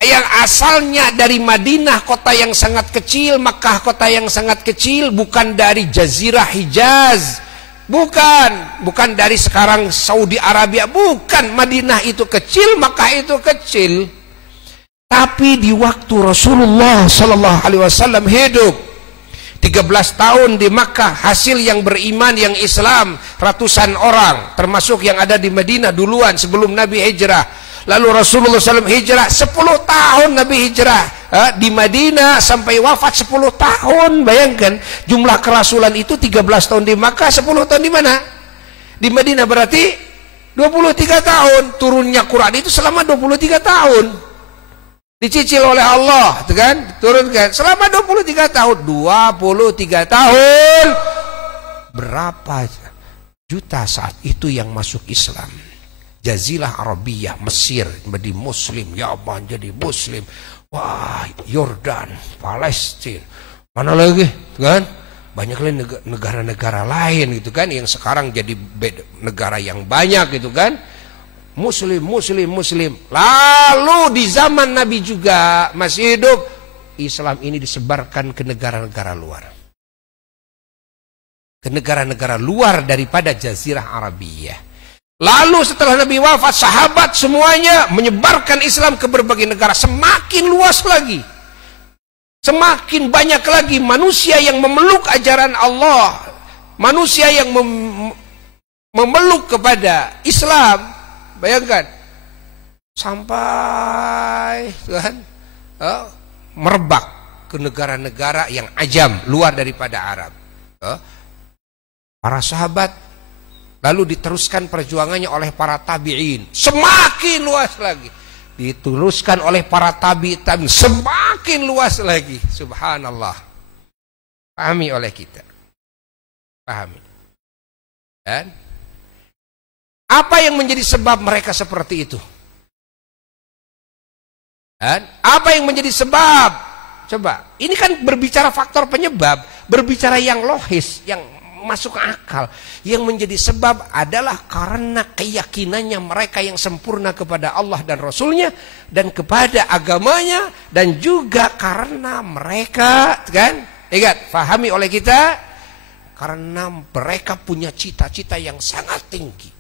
yang asalnya dari Madinah, kota yang sangat kecil, Makkah, kota yang sangat kecil, bukan dari Jazirah Hijaz, bukan dari sekarang Saudi Arabia, bukan. Madinah itu kecil, Makkah itu kecil. Tapi di waktu Rasulullah Sallallahu Alaihi Wasallam hidup 13 tahun di Makkah, hasil yang beriman, yang Islam ratusan orang, termasuk yang ada di Madinah duluan sebelum Nabi hijrah. Lalu Rasulullah SAW hijrah 10 tahun, Nabi hijrah di Madinah sampai wafat 10 tahun. Bayangkan jumlah kerasulan itu 13 tahun di Makkah, 10 tahun di mana? Di Madinah, berarti 23 tahun. Turunnya Quran itu selama 23 tahun. Dicicil oleh Allah, kan? Turunkan selama 23 tahun. 23 tahun. Berapa juta saat itu yang masuk Islam? Jazirah Arabiyah, Mesir menjadi Muslim, Yaman jadi Muslim, wah, Yordan, Palestina, mana lagi, kan? Banyak lagi negara-negara lain, gitu kan? Yang sekarang jadi negara yang banyak, gitu kan? Muslim. Lalu di zaman Nabi juga masih hidup, Islam ini disebarkan ke negara-negara luar. Ke negara-negara luar daripada Jazirah Arabiyah. Lalu setelah Nabi wafat, sahabat semuanya menyebarkan Islam ke berbagai negara. Semakin luas lagi. Semakin banyak lagi manusia yang memeluk ajaran Allah. manusia yang memeluk kepada Islam, bayangkan, sampai kan, merebak ke negara-negara yang ajam, luar daripada Arab. Para sahabat lalu diteruskan perjuangannya oleh para tabi'in, semakin luas lagi. Diteruskan oleh para tabi'in, semakin luas lagi. Subhanallah. Pahami oleh kita. Pahami. Dan apa yang menjadi sebab mereka seperti itu? Dan apa yang menjadi sebab? Coba, ini kan berbicara faktor penyebab, berbicara yang logis, yang masuk akal. Yang menjadi sebab adalah karena keyakinannya mereka yang sempurna kepada Allah dan Rasulnya, dan kepada agamanya, dan juga karena mereka, kan, ingat, fahami oleh kita, karena mereka punya cita-cita yang sangat tinggi.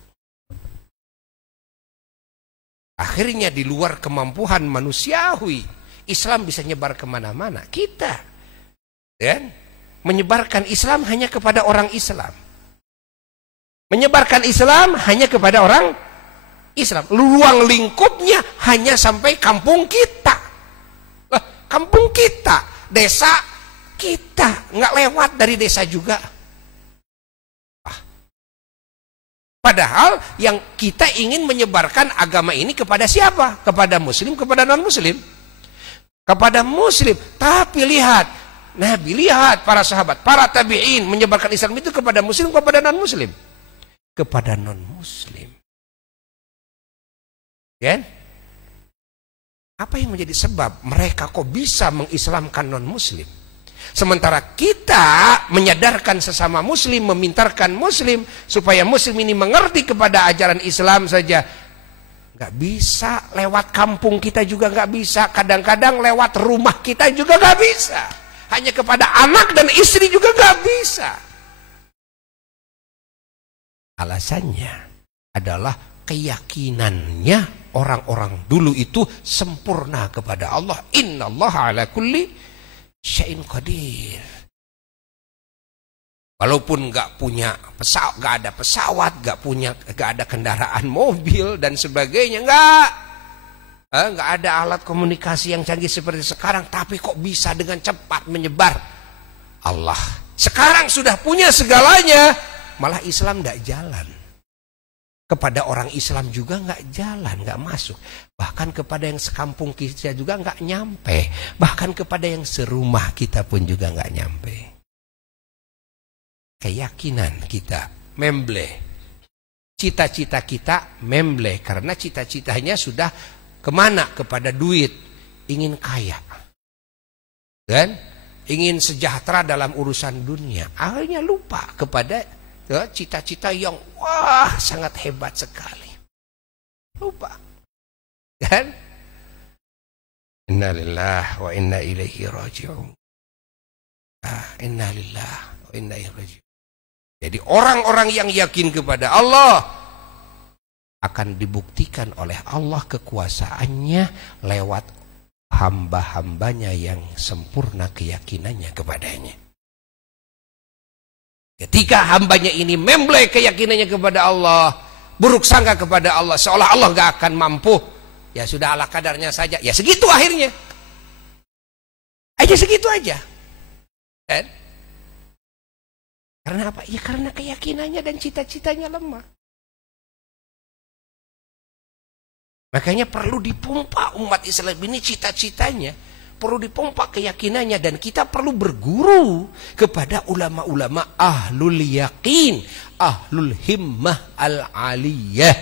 Akhirnya di luar kemampuan manusiawi, Islam bisa nyebar kemana-mana. Kita, kan, menyebarkan Islam hanya kepada orang Islam. Menyebarkan Islam hanya kepada orang Islam. Ruang lingkupnya hanya sampai kampung kita. Kampung kita, desa kita, nggak lewat dari desa juga. Padahal yang kita ingin menyebarkan agama ini kepada siapa? Kepada muslim, kepada non-muslim. Kepada muslim. Tapi lihat, Nabi lihat para sahabat, para tabi'in menyebarkan Islam itu kepada muslim, kepada non-muslim. Kepada non-muslim. Kan? Apa yang menjadi sebab mereka kok bisa mengislamkan non-muslim? Sementara kita menyadarkan sesama muslim, memintarkan muslim supaya muslim ini mengerti kepada ajaran Islam saja. Nggak bisa, lewat kampung kita juga nggak bisa. Kadang-kadang lewat rumah kita juga nggak bisa. Hanya kepada anak dan istri juga nggak bisa. Alasannya adalah keyakinannya orang-orang dulu itu sempurna kepada Allah. Innallaha ala kulli syai'in qadir. Walaupun nggak punya pesawat, nggak ada pesawat, nggak ada kendaraan mobil dan sebagainya, nggak ada alat komunikasi yang canggih seperti sekarang, tapi kok bisa dengan cepat menyebar. Allah sekarang sudah punya segalanya, malah Islam nggak jalan. Kepada orang Islam juga nggak jalan, nggak masuk. Bahkan kepada yang sekampung kita juga nggak nyampe. Bahkan kepada yang serumah kita pun juga nggak nyampe. Keyakinan kita memble, cita-cita kita memble, karena cita-citanya sudah kemana? Kepada duit, ingin kaya, dan ingin sejahtera dalam urusan dunia. Akhirnya lupa kepada cita-cita yang wah sangat hebat sekali. Lupa, kan? Innalillahi wa inna ilaihi raji'un. Innalillahi wa inna ilaihi raji'un. Jadi orang-orang yang yakin kepada Allah akan dibuktikan oleh Allah kekuasaannya lewat hamba-hambanya yang sempurna keyakinannya kepadanya. Ketika hambanya ini memble keyakinannya kepada Allah, buruk sangka kepada Allah, seolah Allah gak akan mampu, ya sudah ala kadarnya saja, ya segitu akhirnya. Aja segitu aja. Dan karena apa? Ya karena keyakinannya dan cita-citanya lemah. Makanya perlu dipompa umat Islam ini cita-citanya, perlu dipompa keyakinannya, dan kita perlu berguru kepada ulama-ulama ahlul yakin, ahlul himmah al-aliyah,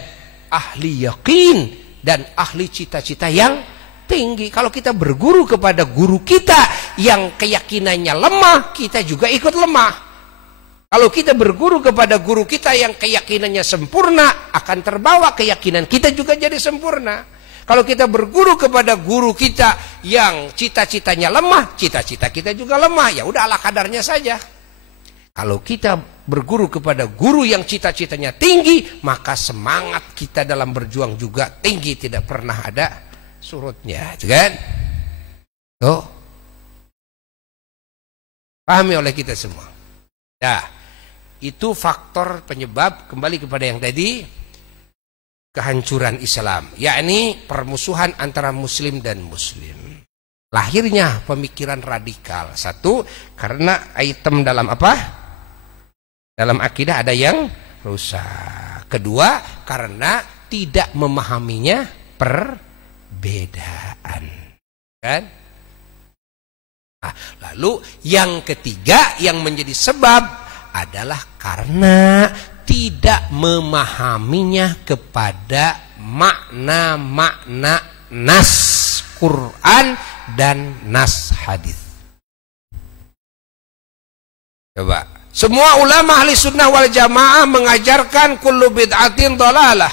ahli yakin dan ahli cita-cita yang tinggi. Kalau kita berguru kepada guru kita yang keyakinannya lemah, kita juga ikut lemah. Kalau kita berguru kepada guru kita yang keyakinannya sempurna, akan terbawa keyakinan kita juga jadi sempurna. Kalau kita berguru kepada guru kita yang cita-citanya lemah, cita-cita kita juga lemah. Ya udah ala kadarnya saja. Kalau kita berguru kepada guru yang cita-citanya tinggi, maka semangat kita dalam berjuang juga tinggi, tidak pernah ada surutnya, kan? Tuh. Pahami oleh kita semua. Nah, Itu faktor penyebab, kembali kepada yang tadi, kehancuran Islam, yakni permusuhan antara muslim dan muslim. Lahirnya pemikiran radikal. Satu, karena item dalam apa? Dalam akidah ada yang rusak. Kedua, karena tidak memahaminya perbedaan. Kan? Nah, lalu yang ketiga yang menjadi sebab adalah karena tidak memahaminya kepada makna-makna nas Quran dan nas hadis. Coba, semua ulama ahli sunnah wal jamaah mengajarkan kullu bid'atin dhalalah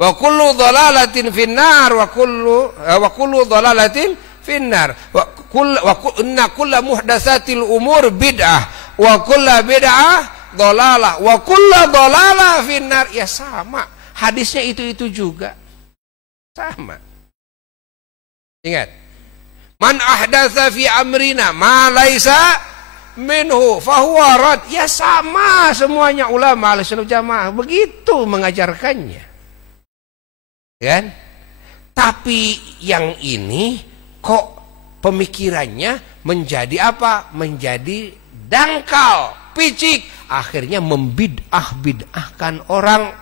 wa kullu dhalalatin finnar wa kullu dhalalatin finnar wa kullu muhdatsatil umur bid'ah wa kullu bid'ah dhalalah wa kullu dhalalah finnar. Ya sama, hadisnya itu juga sama. Ingat, man ahdatsa fi amrina ma laisa minhu fahuwa rad. Ya sama, semuanya ulama ahlussunnah jamaah begitu mengajarkannya, kan? Tapi yang ini kok pemikirannya menjadi apa? Menjadi dangkal, picik, akhirnya membid'ah-bid'ahkan orang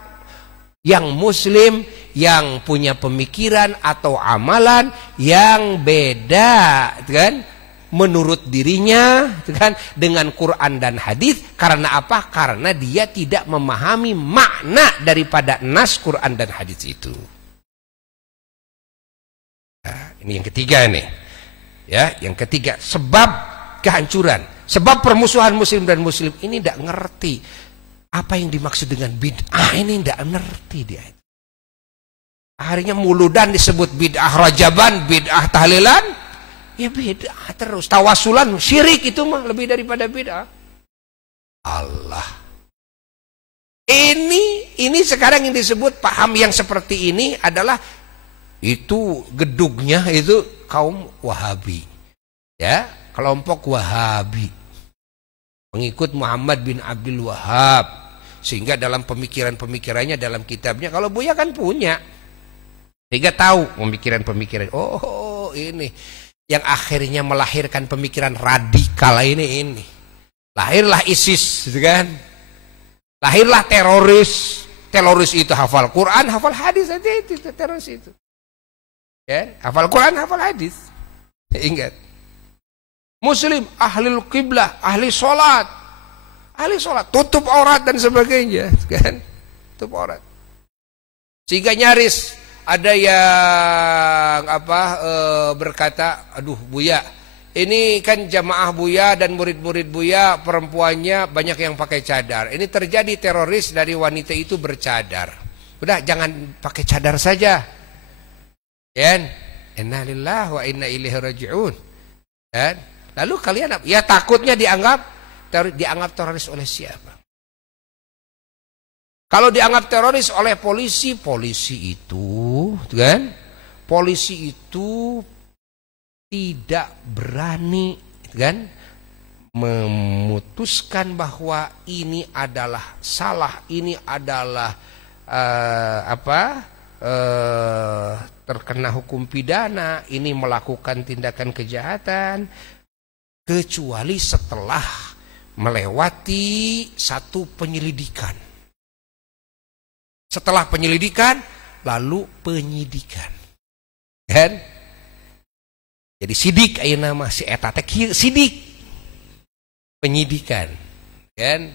yang muslim, yang punya pemikiran atau amalan yang beda, kan? Menurut dirinya, kan? Dengan Quran dan hadis. Karena apa? Karena dia tidak memahami makna daripada nas Quran dan hadis itu. Nah, ini yang ketiga nih. Ya, yang ketiga, sebab kehancuran. Sebab permusuhan muslim dan muslim ini tidak ngerti apa yang dimaksud dengan bid'ah, ini tidak ngerti dia. Akhirnya muludan disebut bid'ah rajaban, bid'ah tahlilan, ya bid'ah terus. Tawasulan, syirik itu mah lebih daripada bid'ah. Allah. Ini sekarang yang disebut paham yang seperti ini adalah itu gedungnya itu kaum Wahabi. Ya, kelompok Wahabi. Pengikut Muhammad bin Abdul Wahab, sehingga dalam pemikiran-pemikirannya, dalam kitabnya, kalau Buya kan punya, sehingga tahu pemikiran-pemikiran. Oh, ini yang akhirnya melahirkan pemikiran radikal ini. Lahirlah ISIS, kan? Lahirlah teroris. Teroris itu hafal Quran, hafal hadis aja itu teroris itu. Ya, hafal Quran, hafal hadis. Ingat. Muslim, ahli qiblah, ahli sholat, tutup aurat dan sebagainya, kan? Tutup aurat. Sehingga nyaris ada yang berkata, aduh Buya, ini kan jamaah Buya dan murid-murid Buya perempuannya banyak yang pakai cadar. Ini terjadi teroris dari wanita itu bercadar. Udah, jangan pakai cadar saja. Kan? Inna lillahi wa inna ilaihi raji'un. Kan? Lalu kalian ya takutnya dianggap teroris oleh siapa? Kalau dianggap teroris oleh polisi, polisi itu, kan? Polisi itu tidak berani, kan? Memutuskan bahwa ini adalah salah, ini adalah terkena hukum pidana, ini melakukan tindakan kejahatan. Kecuali setelah melewati satu penyelidikan. Setelah penyelidikan, lalu penyidikan. Kan? Jadi sidik aya nama si eta teh sidik. Penyidikan. Kan?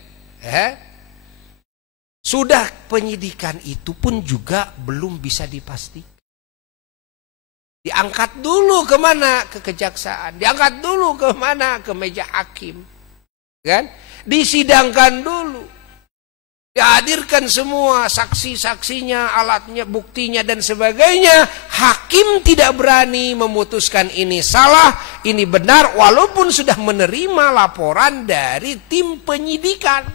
Sudah penyidikan itu pun juga belum bisa dipastikan. Diangkat dulu kemana? Ke kejaksaan. Diangkat dulu kemana? Ke meja hakim. Kan? Disidangkan dulu. Dihadirkan semua saksi-saksinya, alatnya, buktinya dan sebagainya. Hakim tidak berani memutuskan ini salah, ini benar, walaupun sudah menerima laporan dari tim penyidikan.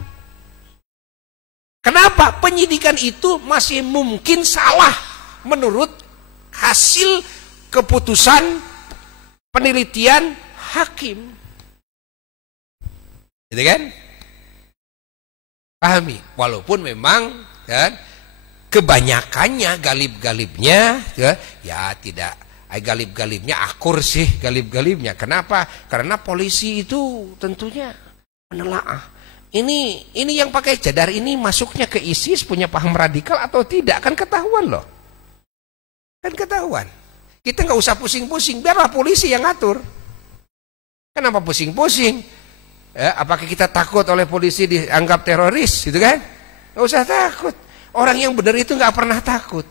Kenapa? Penyidikan itu masih mungkin salah menurut hasil keputusan penelitian hakim. Gitu kan? Pahami? Walaupun memang kan kebanyakannya galib-galibnya ya tidak galib-galibnya akur sih galib-galibnya. Kenapa? Karena polisi itu tentunya menelaah. Ini yang pakai cadar ini masuknya ke ISIS punya paham radikal atau tidak, kan ketahuan loh. Kan ketahuan. Kita nggak usah pusing-pusing, biarlah polisi yang ngatur. Kenapa pusing-pusing? Apakah kita takut oleh polisi dianggap teroris, gitu kan? Nggak usah takut. Orang yang benar itu nggak pernah takut.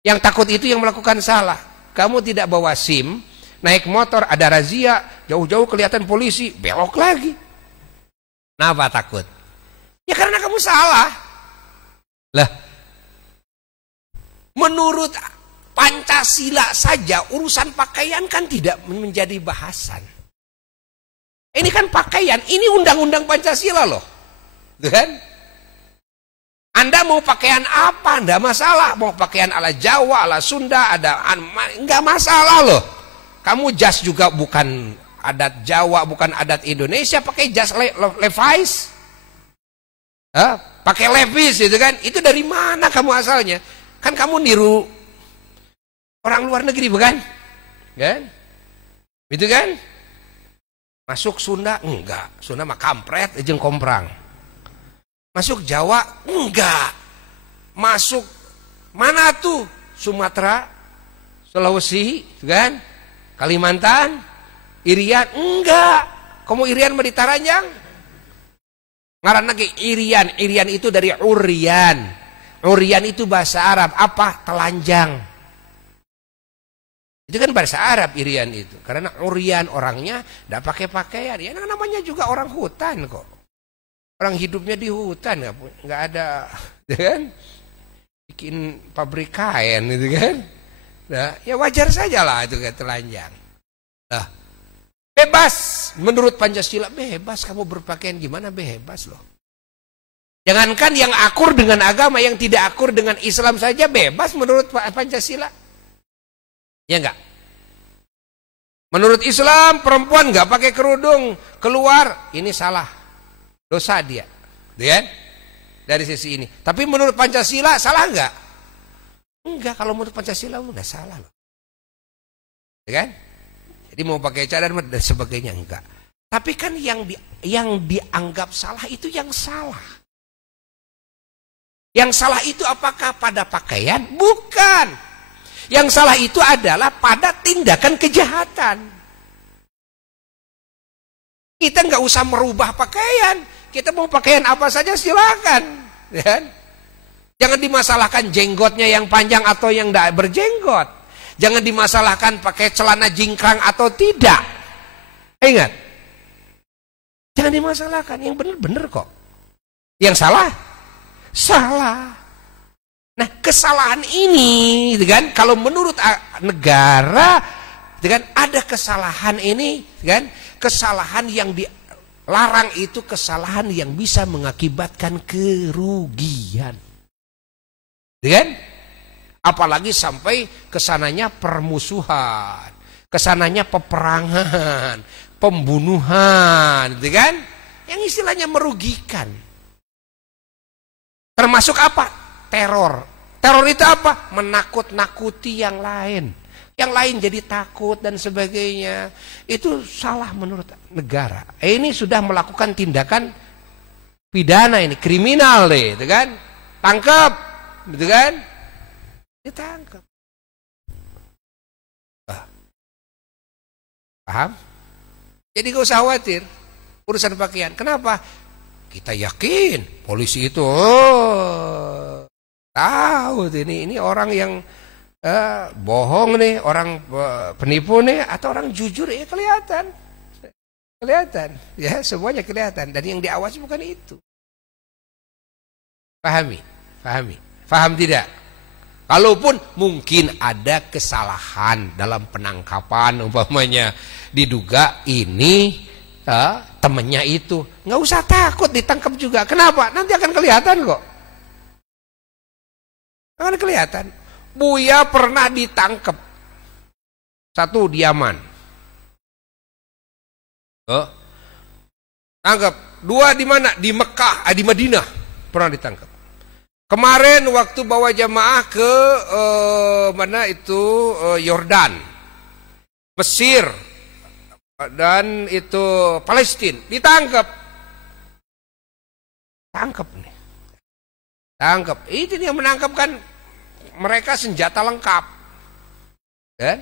Yang takut itu yang melakukan salah. Kamu tidak bawa SIM, naik motor ada razia, jauh-jauh kelihatan polisi, belok lagi. Kenapa takut? Ya karena kamu salah. Lah, menurut Pancasila saja urusan pakaian kan tidak menjadi bahasan. Ini kan pakaian, ini undang-undang Pancasila loh. Kan? Anda mau pakaian apa? Enggak masalah. Mau pakaian ala Jawa, ala Sunda, enggak masalah loh. Kamu jas juga bukan adat Jawa, bukan adat Indonesia, pakai jas Levi's. Pakai Levi's itu kan. Itu dari mana kamu asalnya? Kan kamu niru orang luar negeri bukan? Kan? Itu kan? Masuk Sunda enggak. Sunda mah kampret jeung komprang. Masuk Jawa enggak. Masuk mana tuh? Sumatera, Sulawesi, kan? Kalimantan, Irian enggak. Kamu Irian mah di Taranjang? Ngaran lagi Irian. Irian itu dari Urian. Urian itu bahasa Arab apa? Telanjang. Itu kan bahasa Arab Irian itu. Karena Urian orangnya tidak pakai pakaian. Ya namanya juga orang hutan kok. Orang hidupnya di hutan, nggak ada, kan? Bikin pabrik kain itu kan. Nah, ya wajar saja lah itu kayak telanjang. Nah, bebas menurut Pancasila, bebas kamu berpakaian gimana, bebas loh. Jangankan yang akur dengan agama, yang tidak akur dengan Islam saja bebas menurut Pancasila. Ya enggak? Menurut Islam perempuan enggak pakai kerudung keluar, ini salah. Dosa dia. Kan? Dari sisi ini. Tapi menurut Pancasila salah enggak? Enggak, kalau menurut Pancasila enggak salah loh. Ya kan? Jadi mau pakai cadar dan sebagainya enggak. Tapi kan yang dianggap salah itu yang salah. Yang salah itu apakah pada pakaian? Bukan. Yang salah itu adalah pada tindakan kejahatan. Kita nggak usah merubah pakaian. Kita mau pakaian apa saja silakan. Ya? Jangan dimasalahkan jenggotnya yang panjang atau yang tidak berjenggot. Jangan dimasalahkan pakai celana jingkrang atau tidak. Ingat. Jangan dimasalahkan. Yang benar-benar kok. Yang salah? Salah. Nah, kesalahan ini, kan, kalau menurut negara, kan, ada kesalahan ini, kan, kesalahan yang dilarang itu kesalahan yang bisa mengakibatkan kerugian, kan? Apalagi sampai kesananya permusuhan, kesananya peperangan, pembunuhan, kan? Yang istilahnya merugikan. Termasuk apa? Teror. Teror itu apa? Menakut-nakuti yang lain. Yang lain jadi takut dan sebagainya. Itu salah menurut negara. Ini sudah melakukan tindakan pidana ini, kriminal deh, gitu kan? Tangkap, gitu kan? Ditangkap. Paham? Jadi gak usah khawatir urusan pakaian. Kenapa? Kita yakin polisi itu tahu ini orang yang bohong nih, orang penipu nih, atau orang jujur ya kelihatan, ya semuanya kelihatan. Dan yang diawasi bukan itu. Paham tidak? Kalaupun mungkin ada kesalahan dalam penangkapan, umpamanya diduga ini temennya itu, nggak usah takut ditangkap juga. Kenapa? Nanti akan kelihatan kok. Akan kelihatan. Buya pernah ditangkap. Satu diaman. Tangkap. 2 di mana? Di Mekah, di Madinah pernah ditangkap. Kemarin waktu bawa jamaah ke mana itu Yordan, Mesir, dan itu Palestina, ditangkap. Tangkap nih. Tangkap. Itu yang menangkap kan mereka senjata lengkap. Kan?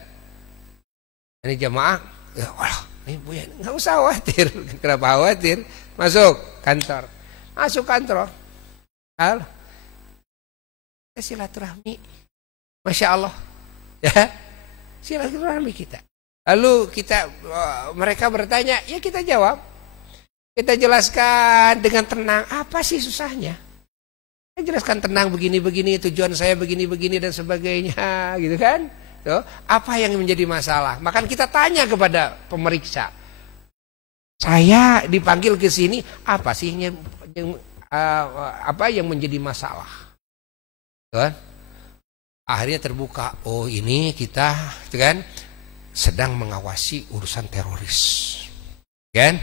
Ini jamaah, ya Allah, ini Buya, nggak usah khawatir. Kenapa khawatir? Masuk kantor. Masuk kantor. Halo. Silaturahmi. Masya Allah. Ya. Silaturahmi kita. Lalu mereka bertanya, ya kita jawab. Kita jelaskan dengan tenang, apa sih susahnya? Kita jelaskan tenang begini-begini, tujuan saya begini-begini dan sebagainya, gitu kan? Tuh, apa yang menjadi masalah? Maka kita tanya kepada pemeriksa. Saya dipanggil ke sini, apa sih apa yang menjadi masalah? Kan? Akhirnya terbuka, oh ini kita kan sedang mengawasi urusan teroris, kan?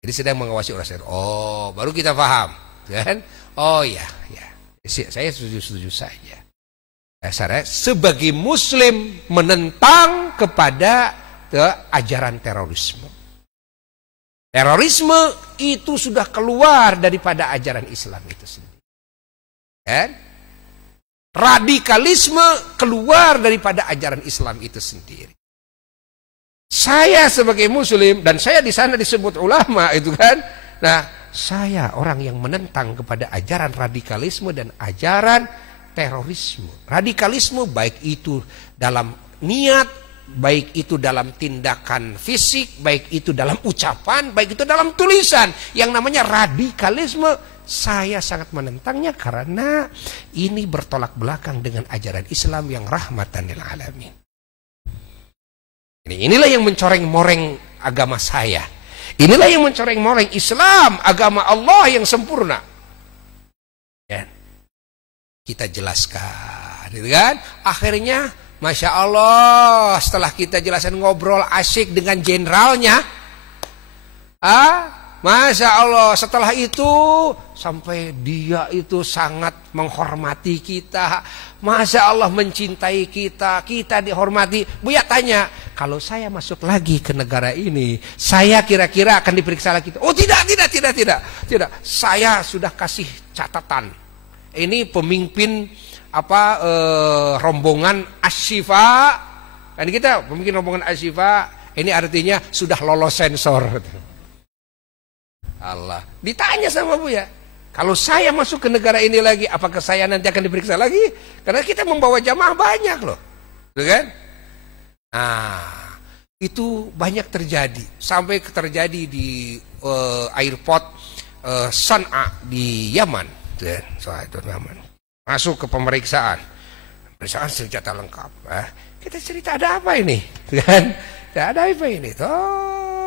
Jadi sedang mengawasi urusan teroris. Oh, baru kita paham, kan? Oh ya, ya, saya setuju saja. Saya sebagai Muslim menentang kepada ajaran terorisme. Terorisme itu sudah keluar daripada ajaran Islam itu sendiri. Kan? Radikalisme keluar daripada ajaran Islam itu sendiri. Saya sebagai Muslim dan saya di sana disebut ulama itu kan. Nah, saya orang yang menentang kepada ajaran radikalisme dan ajaran terorisme. Radikalisme baik itu dalam niat, baik itu dalam tindakan fisik, baik itu dalam ucapan, baik itu dalam tulisan. Yang namanya radikalisme saya sangat menentangnya karena ini bertolak belakang dengan ajaran Islam yang rahmatan lil alamin. Inilah yang mencoreng-moreng agama saya. Inilah yang mencoreng-moreng Islam, agama Allah yang sempurna. Ya. Kita jelaskan, gitu kan? Akhirnya, Masya Allah, setelah kita jelaskan ngobrol asyik dengan jenderalnya, Masya Allah, setelah itu sampai dia itu sangat menghormati kita. Masya Allah mencintai kita, kita dihormati. Buya tanya, kalau saya masuk lagi ke negara ini, saya kira-kira akan diperiksa lagi? Oh tidak. Saya sudah kasih catatan. Ini pemimpin rombongan Asy-Syifa. Kan kita pemimpin rombongan Asy-Syifa, ini artinya sudah lolos sensor. Allah. Ditanya sama Buya, kalau saya masuk ke negara ini lagi, apakah saya nanti akan diperiksa lagi? Karena kita membawa jamaah banyak loh, betul kan? Nah, itu banyak terjadi, sampai terjadi di airport San'a di Yaman, masuk ke pemeriksaan senjata lengkap. Kita cerita ada apa ini, kan? Ada apa ini?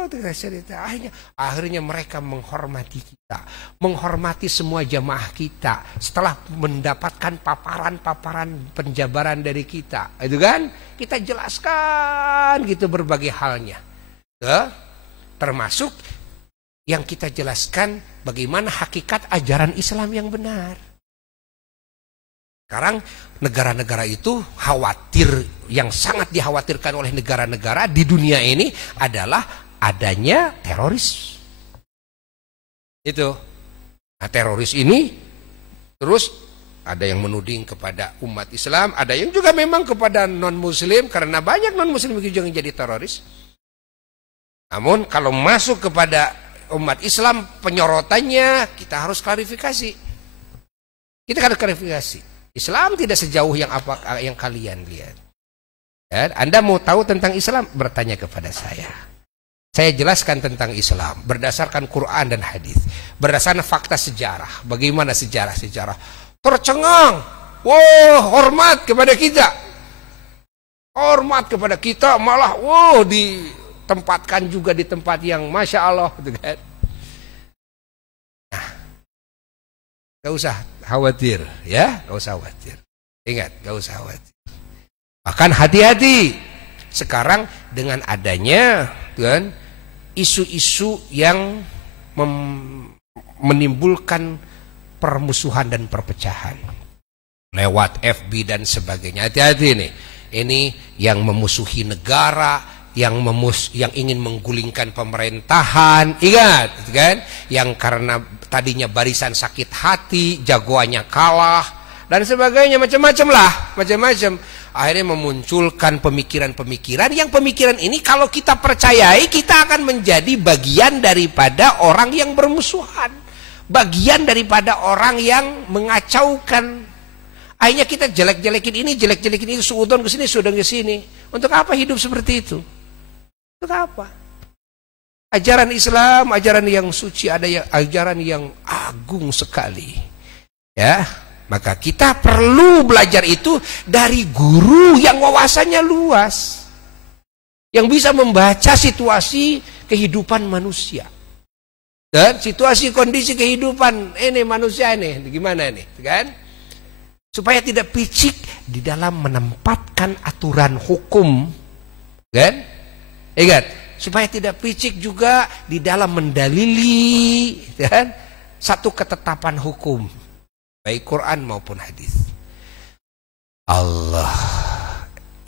Kita cerita. Akhirnya mereka menghormati kita, menghormati semua jamaah kita setelah mendapatkan paparan-paparan penjabaran dari kita, itu kan? Kita jelaskan gitu berbagai halnya, termasuk yang kita jelaskan bagaimana hakikat ajaran Islam yang benar. Sekarang negara-negara itu khawatir, yang sangat dikhawatirkan oleh negara-negara di dunia ini adalah adanya teroris. Itu. Nah, teroris ini terus ada yang menuding kepada umat Islam, ada yang juga memang kepada non-muslim, karena banyak non-muslim juga yang jadi teroris. Namun kalau masuk kepada umat Islam, penyorotannya kita harus klarifikasi. Kita harus klarifikasi. Islam tidak sejauh yang kalian lihat. Ya, Anda mau tahu tentang Islam, bertanya kepada saya. Saya jelaskan tentang Islam berdasarkan Quran dan hadis, berdasarkan fakta sejarah. Bagaimana sejarah-sejarah tercengang. Wow, hormat kepada kita. Hormat kepada kita, malah ditempatkan juga di tempat yang Masya Allah, gitu kan? Nah, gak usah khawatir, ya, gak usah khawatir. Ingat, gak usah khawatir. Bahkan hati-hati. Sekarang dengan adanya, kan, isu-isu yang menimbulkan permusuhan dan perpecahan lewat FB dan sebagainya. Hati-hati nih. Ini yang memusuhi negara, yang ingin menggulingkan pemerintahan, ingat kan? Yang karena tadinya barisan sakit hati, jagoannya kalah dan sebagainya, macam-macam lah, macam-macam. Akhirnya memunculkan pemikiran-pemikiran yang pemikiran ini kalau kita percayai, kita akan menjadi bagian daripada orang yang bermusuhan, bagian daripada orang yang mengacaukan. Akhirnya kita jelek-jelekin ini, jelek-jelekin itu, suudon ke sini, suudon ke sini. Untuk apa hidup seperti itu? Untuk apa? Ajaran Islam, ajaran yang suci, ada yang ajaran yang agung sekali. Ya, maka kita perlu belajar itu dari guru yang wawasannya luas, yang bisa membaca situasi kehidupan manusia dan situasi kondisi kehidupan ini manusia ini gimana nih, kan? Supaya tidak picik di dalam menempatkan aturan hukum, kan? Ingat, supaya tidak picik juga di dalam mendalili, kan? Satu ketetapan hukum, baik Quran maupun hadis. Allah.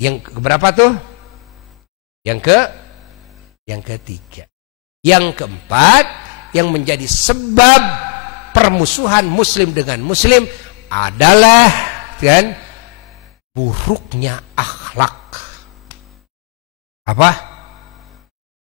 Yang keberapa tuh? Yang ketiga. Yang keempat, yang menjadi sebab permusuhan muslim dengan muslim adalah, kan, buruknya akhlak. Apa?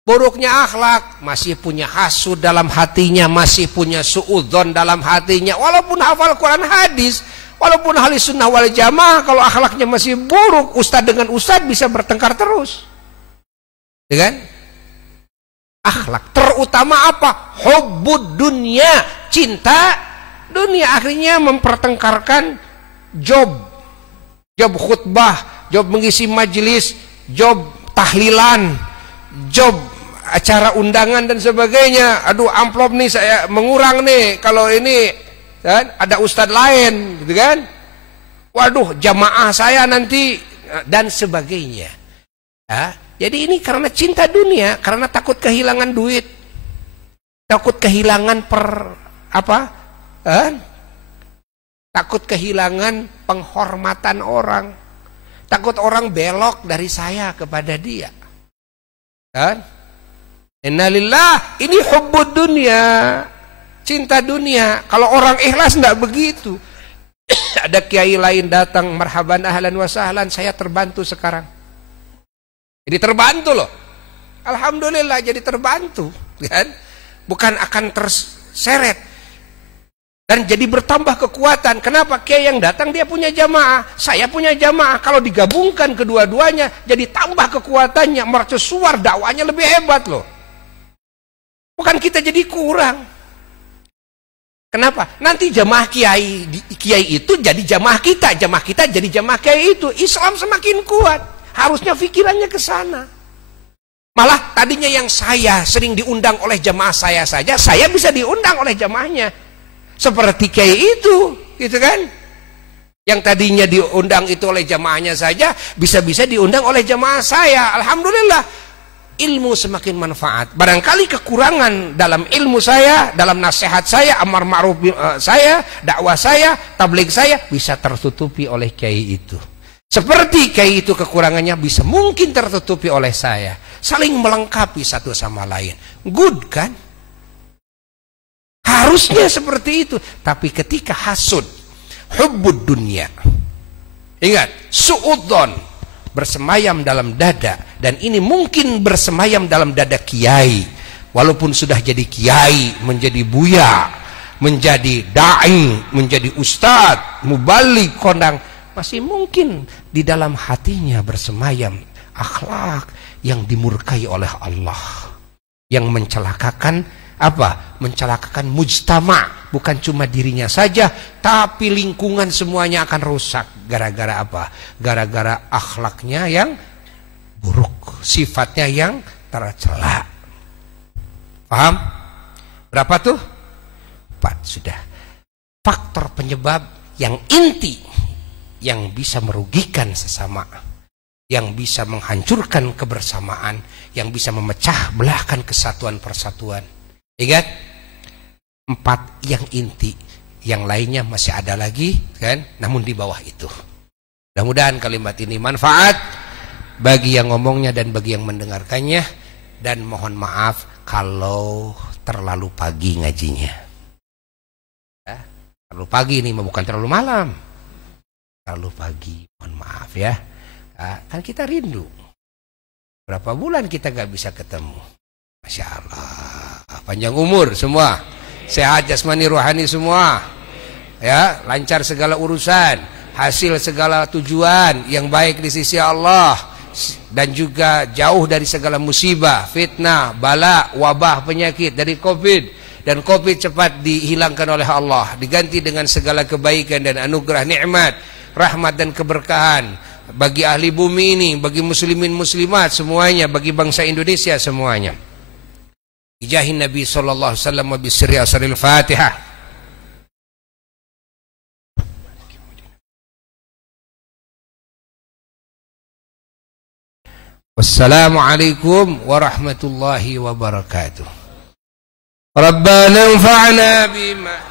Buruknya akhlak. Masih punya hasud dalam hatinya, masih punya suudzon dalam hatinya, walaupun hafal Quran hadis, walaupun ahli sunnah wal jamaah, kalau akhlaknya masih buruk, ustadz dengan ustadz bisa bertengkar terus. Ya kan? Akhlak terutama apa? Hubbud dunya, cinta dunia, akhirnya mempertengkarkan job khutbah, job mengisi majelis, job tahlilan, job acara undangan dan sebagainya. Aduh, amplop nih saya mengurang nih kalau ini, kan, ada ustadz lain, gitu kan? Waduh, jamaah saya nanti dan sebagainya. Ya, jadi ini karena cinta dunia, karena takut kehilangan duit, takut kehilangan takut kehilangan penghormatan orang, takut orang belok dari saya kepada dia, kan? Innalillah, ini hubbud dunia, cinta dunia. Kalau orang ikhlas enggak begitu. Ada kiai lain datang, marhaban ahlan wa sahlan, saya terbantu sekarang. Jadi terbantu loh. Alhamdulillah jadi terbantu, kan? Bukan akan terseret. Dan jadi bertambah kekuatan. Kenapa? Kiai yang datang dia punya jamaah, saya punya jamaah. Kalau digabungkan kedua-duanya, jadi tambah kekuatannya, mercusuar, dakwanya lebih hebat loh. Bukan kita jadi kurang. Kenapa? Nanti jamaah kiai itu jadi jamaah kita jadi jamaah kiai itu. Islam semakin kuat. Harusnya pikirannya ke sana. Malah tadinya yang saya sering diundang oleh jamaah saya saja, saya bisa diundang oleh jamaahnya. Seperti kiai itu, gitu kan? Yang tadinya diundang itu oleh jamaahnya saja, bisa-bisa diundang oleh jamaah saya. Alhamdulillah, ilmu semakin manfaat. Barangkali kekurangan dalam ilmu saya, dalam nasihat saya, amar ma'ruf saya, dakwah saya, tabligh saya, bisa tertutupi oleh kiai itu. Seperti kiai itu kekurangannya bisa mungkin tertutupi oleh saya. Saling melengkapi satu sama lain. Good kan? Harusnya seperti itu. Tapi ketika hasud, hubbud dunia, ingat, suudzon bersemayam dalam dada, dan ini mungkin bersemayam dalam dada kiai, walaupun sudah jadi kiai, menjadi buya, menjadi da'i, menjadi ustadz, mubaligh, kondang, masih mungkin di dalam hatinya bersemayam akhlak yang dimurkai oleh Allah, yang mencelakakan apa? Mencelakakan mujtama, bukan cuma dirinya saja, tapi lingkungan semuanya akan rusak. Gara-gara apa? Gara-gara akhlaknya yang buruk, sifatnya yang tercela. Paham? Berapa tuh? 4 sudah. Faktor penyebab yang inti yang bisa merugikan sesama yang bisa menghancurkan kebersamaan, yang bisa memecah belahkan kesatuan persatuan. Ingat, 4 yang inti, yang lainnya masih ada lagi kan, namun di bawah itu. Mudah-mudahan kalimat ini manfaat bagi yang ngomongnya dan bagi yang mendengarkannya, dan mohon maaf kalau terlalu pagi ngajinya. Ya, terlalu pagi ini bukan terlalu malam. Terlalu pagi, mohon maaf ya. Kan kita rindu. Berapa bulan kita gak bisa ketemu. Masya Allah. Panjang umur semua. Sehat jasmani rohani semua. Ya, lancar segala urusan. Hasil segala tujuan yang baik di sisi Allah. Dan juga jauh dari segala musibah, fitnah, bala, wabah, penyakit dari COVID. Dan COVID cepat dihilangkan oleh Allah. Diganti dengan segala kebaikan dan anugerah nikmat, rahmat dan keberkahan. Bagi ahli bumi ini, bagi muslimin muslimat semuanya, bagi bangsa Indonesia semuanya. Ijahin Nabi sallallahu alaihi wasallam wa bisri asril Fatihah. Wassalamualaikum warahmatullahi wabarakatuh. Rabbana anfa'na bima